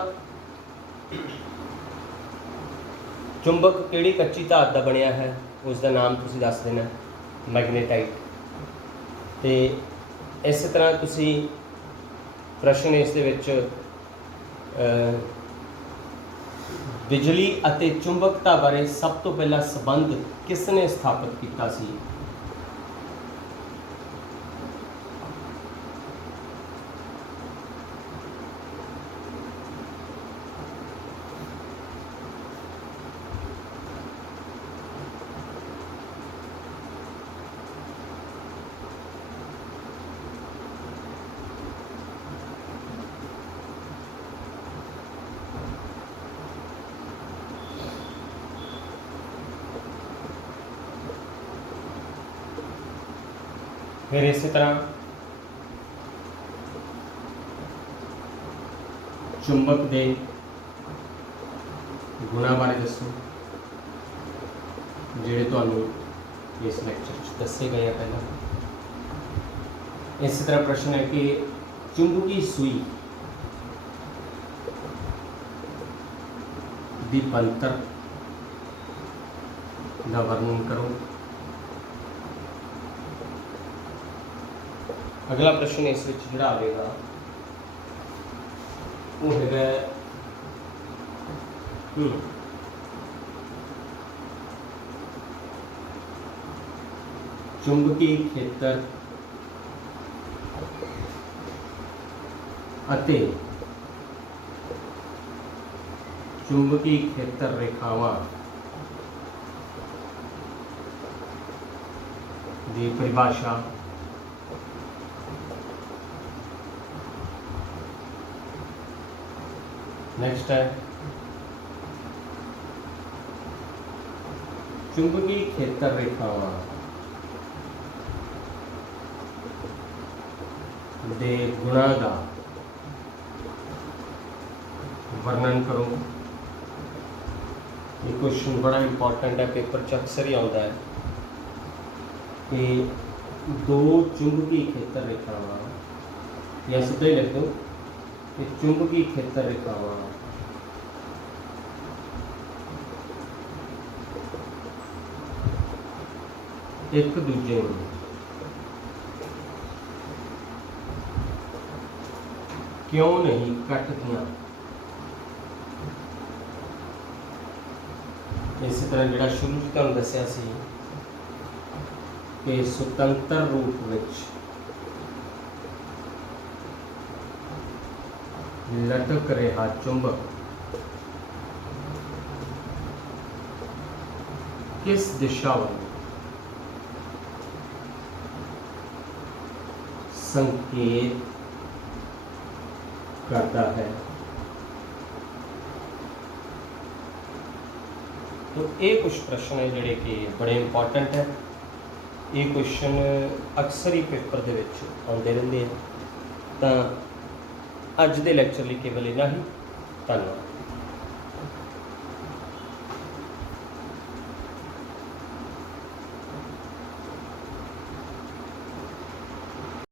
ਚੁੰਬਕ ਕਿਹੜੀ ਕੱਚੀ ਧਾਤ ਦਾ ਬਣਿਆ ਹੈ ਉਸ ਦਾ ਨਾਮ ਤੁਸੀਂ ਦੱਸ ਦੇਣਾ, ਮੈਗਨੇਟਾਈਟ। ਤੇ ਇਸੇ ਤਰ੍ਹਾਂ ਤੁਸੀਂ ਪ੍ਰਸ਼ਨ ਇਸ ਦੇ ਵਿੱਚ ਬਿਜਲੀ ਅਤੇ ਚੁੰਬਕਤਾ ਬਾਰੇ ਸਭ ਤੋਂ ਪਹਿਲਾ ਸੰਬੰਧ ਕਿਸ ਨੇ ਸਥਾਪਿਤ ਕੀਤਾ ਸੀ? फिर इसी तरह चुंबक के गुणा बारे दसो जिहड़े तुहानूं इस लैक्चर च दसे गए पहला। इसी तरह प्रश्न है कि चुंबकी सूई दी बनतर का वर्णन करो। अगला प्रश्न इस विच जिहड़ा आवेगा वो है चुंबकी खेतर अते चुंबकी खेतर रेखावां दी परिभाषा नेक्स्ट है चुंबकी खेतर रेखावां दे गुणां दा वर्णन करो। ये क्वेश्चन बड़ा इंपॉर्टेंट है, पेपर च अक्सर ही आता है कि दो चुंबकी खेतर रेखावां या सीधा ही लिख दो कि चुंबकी खेतर रेखावां एक दूजे नूं क्यों नहीं कटदियां। इस तरह जिहड़ा शुरू च तुहानूं दस्सिया सी कि सुतंत्र रूप विच लटक रहा चुंबक किस दिशा वाल संकेत करता है। तो ये कुछ प्रश्न है जिहड़े कि बड़े इंपॉर्टेंट है। ये क्वेश्चन अक्सर ही पेपर दे विच आउंदे रहिंदे हैं। तो अज दे लैक्चर लई केवल इन्ना ही। धन्यवाद।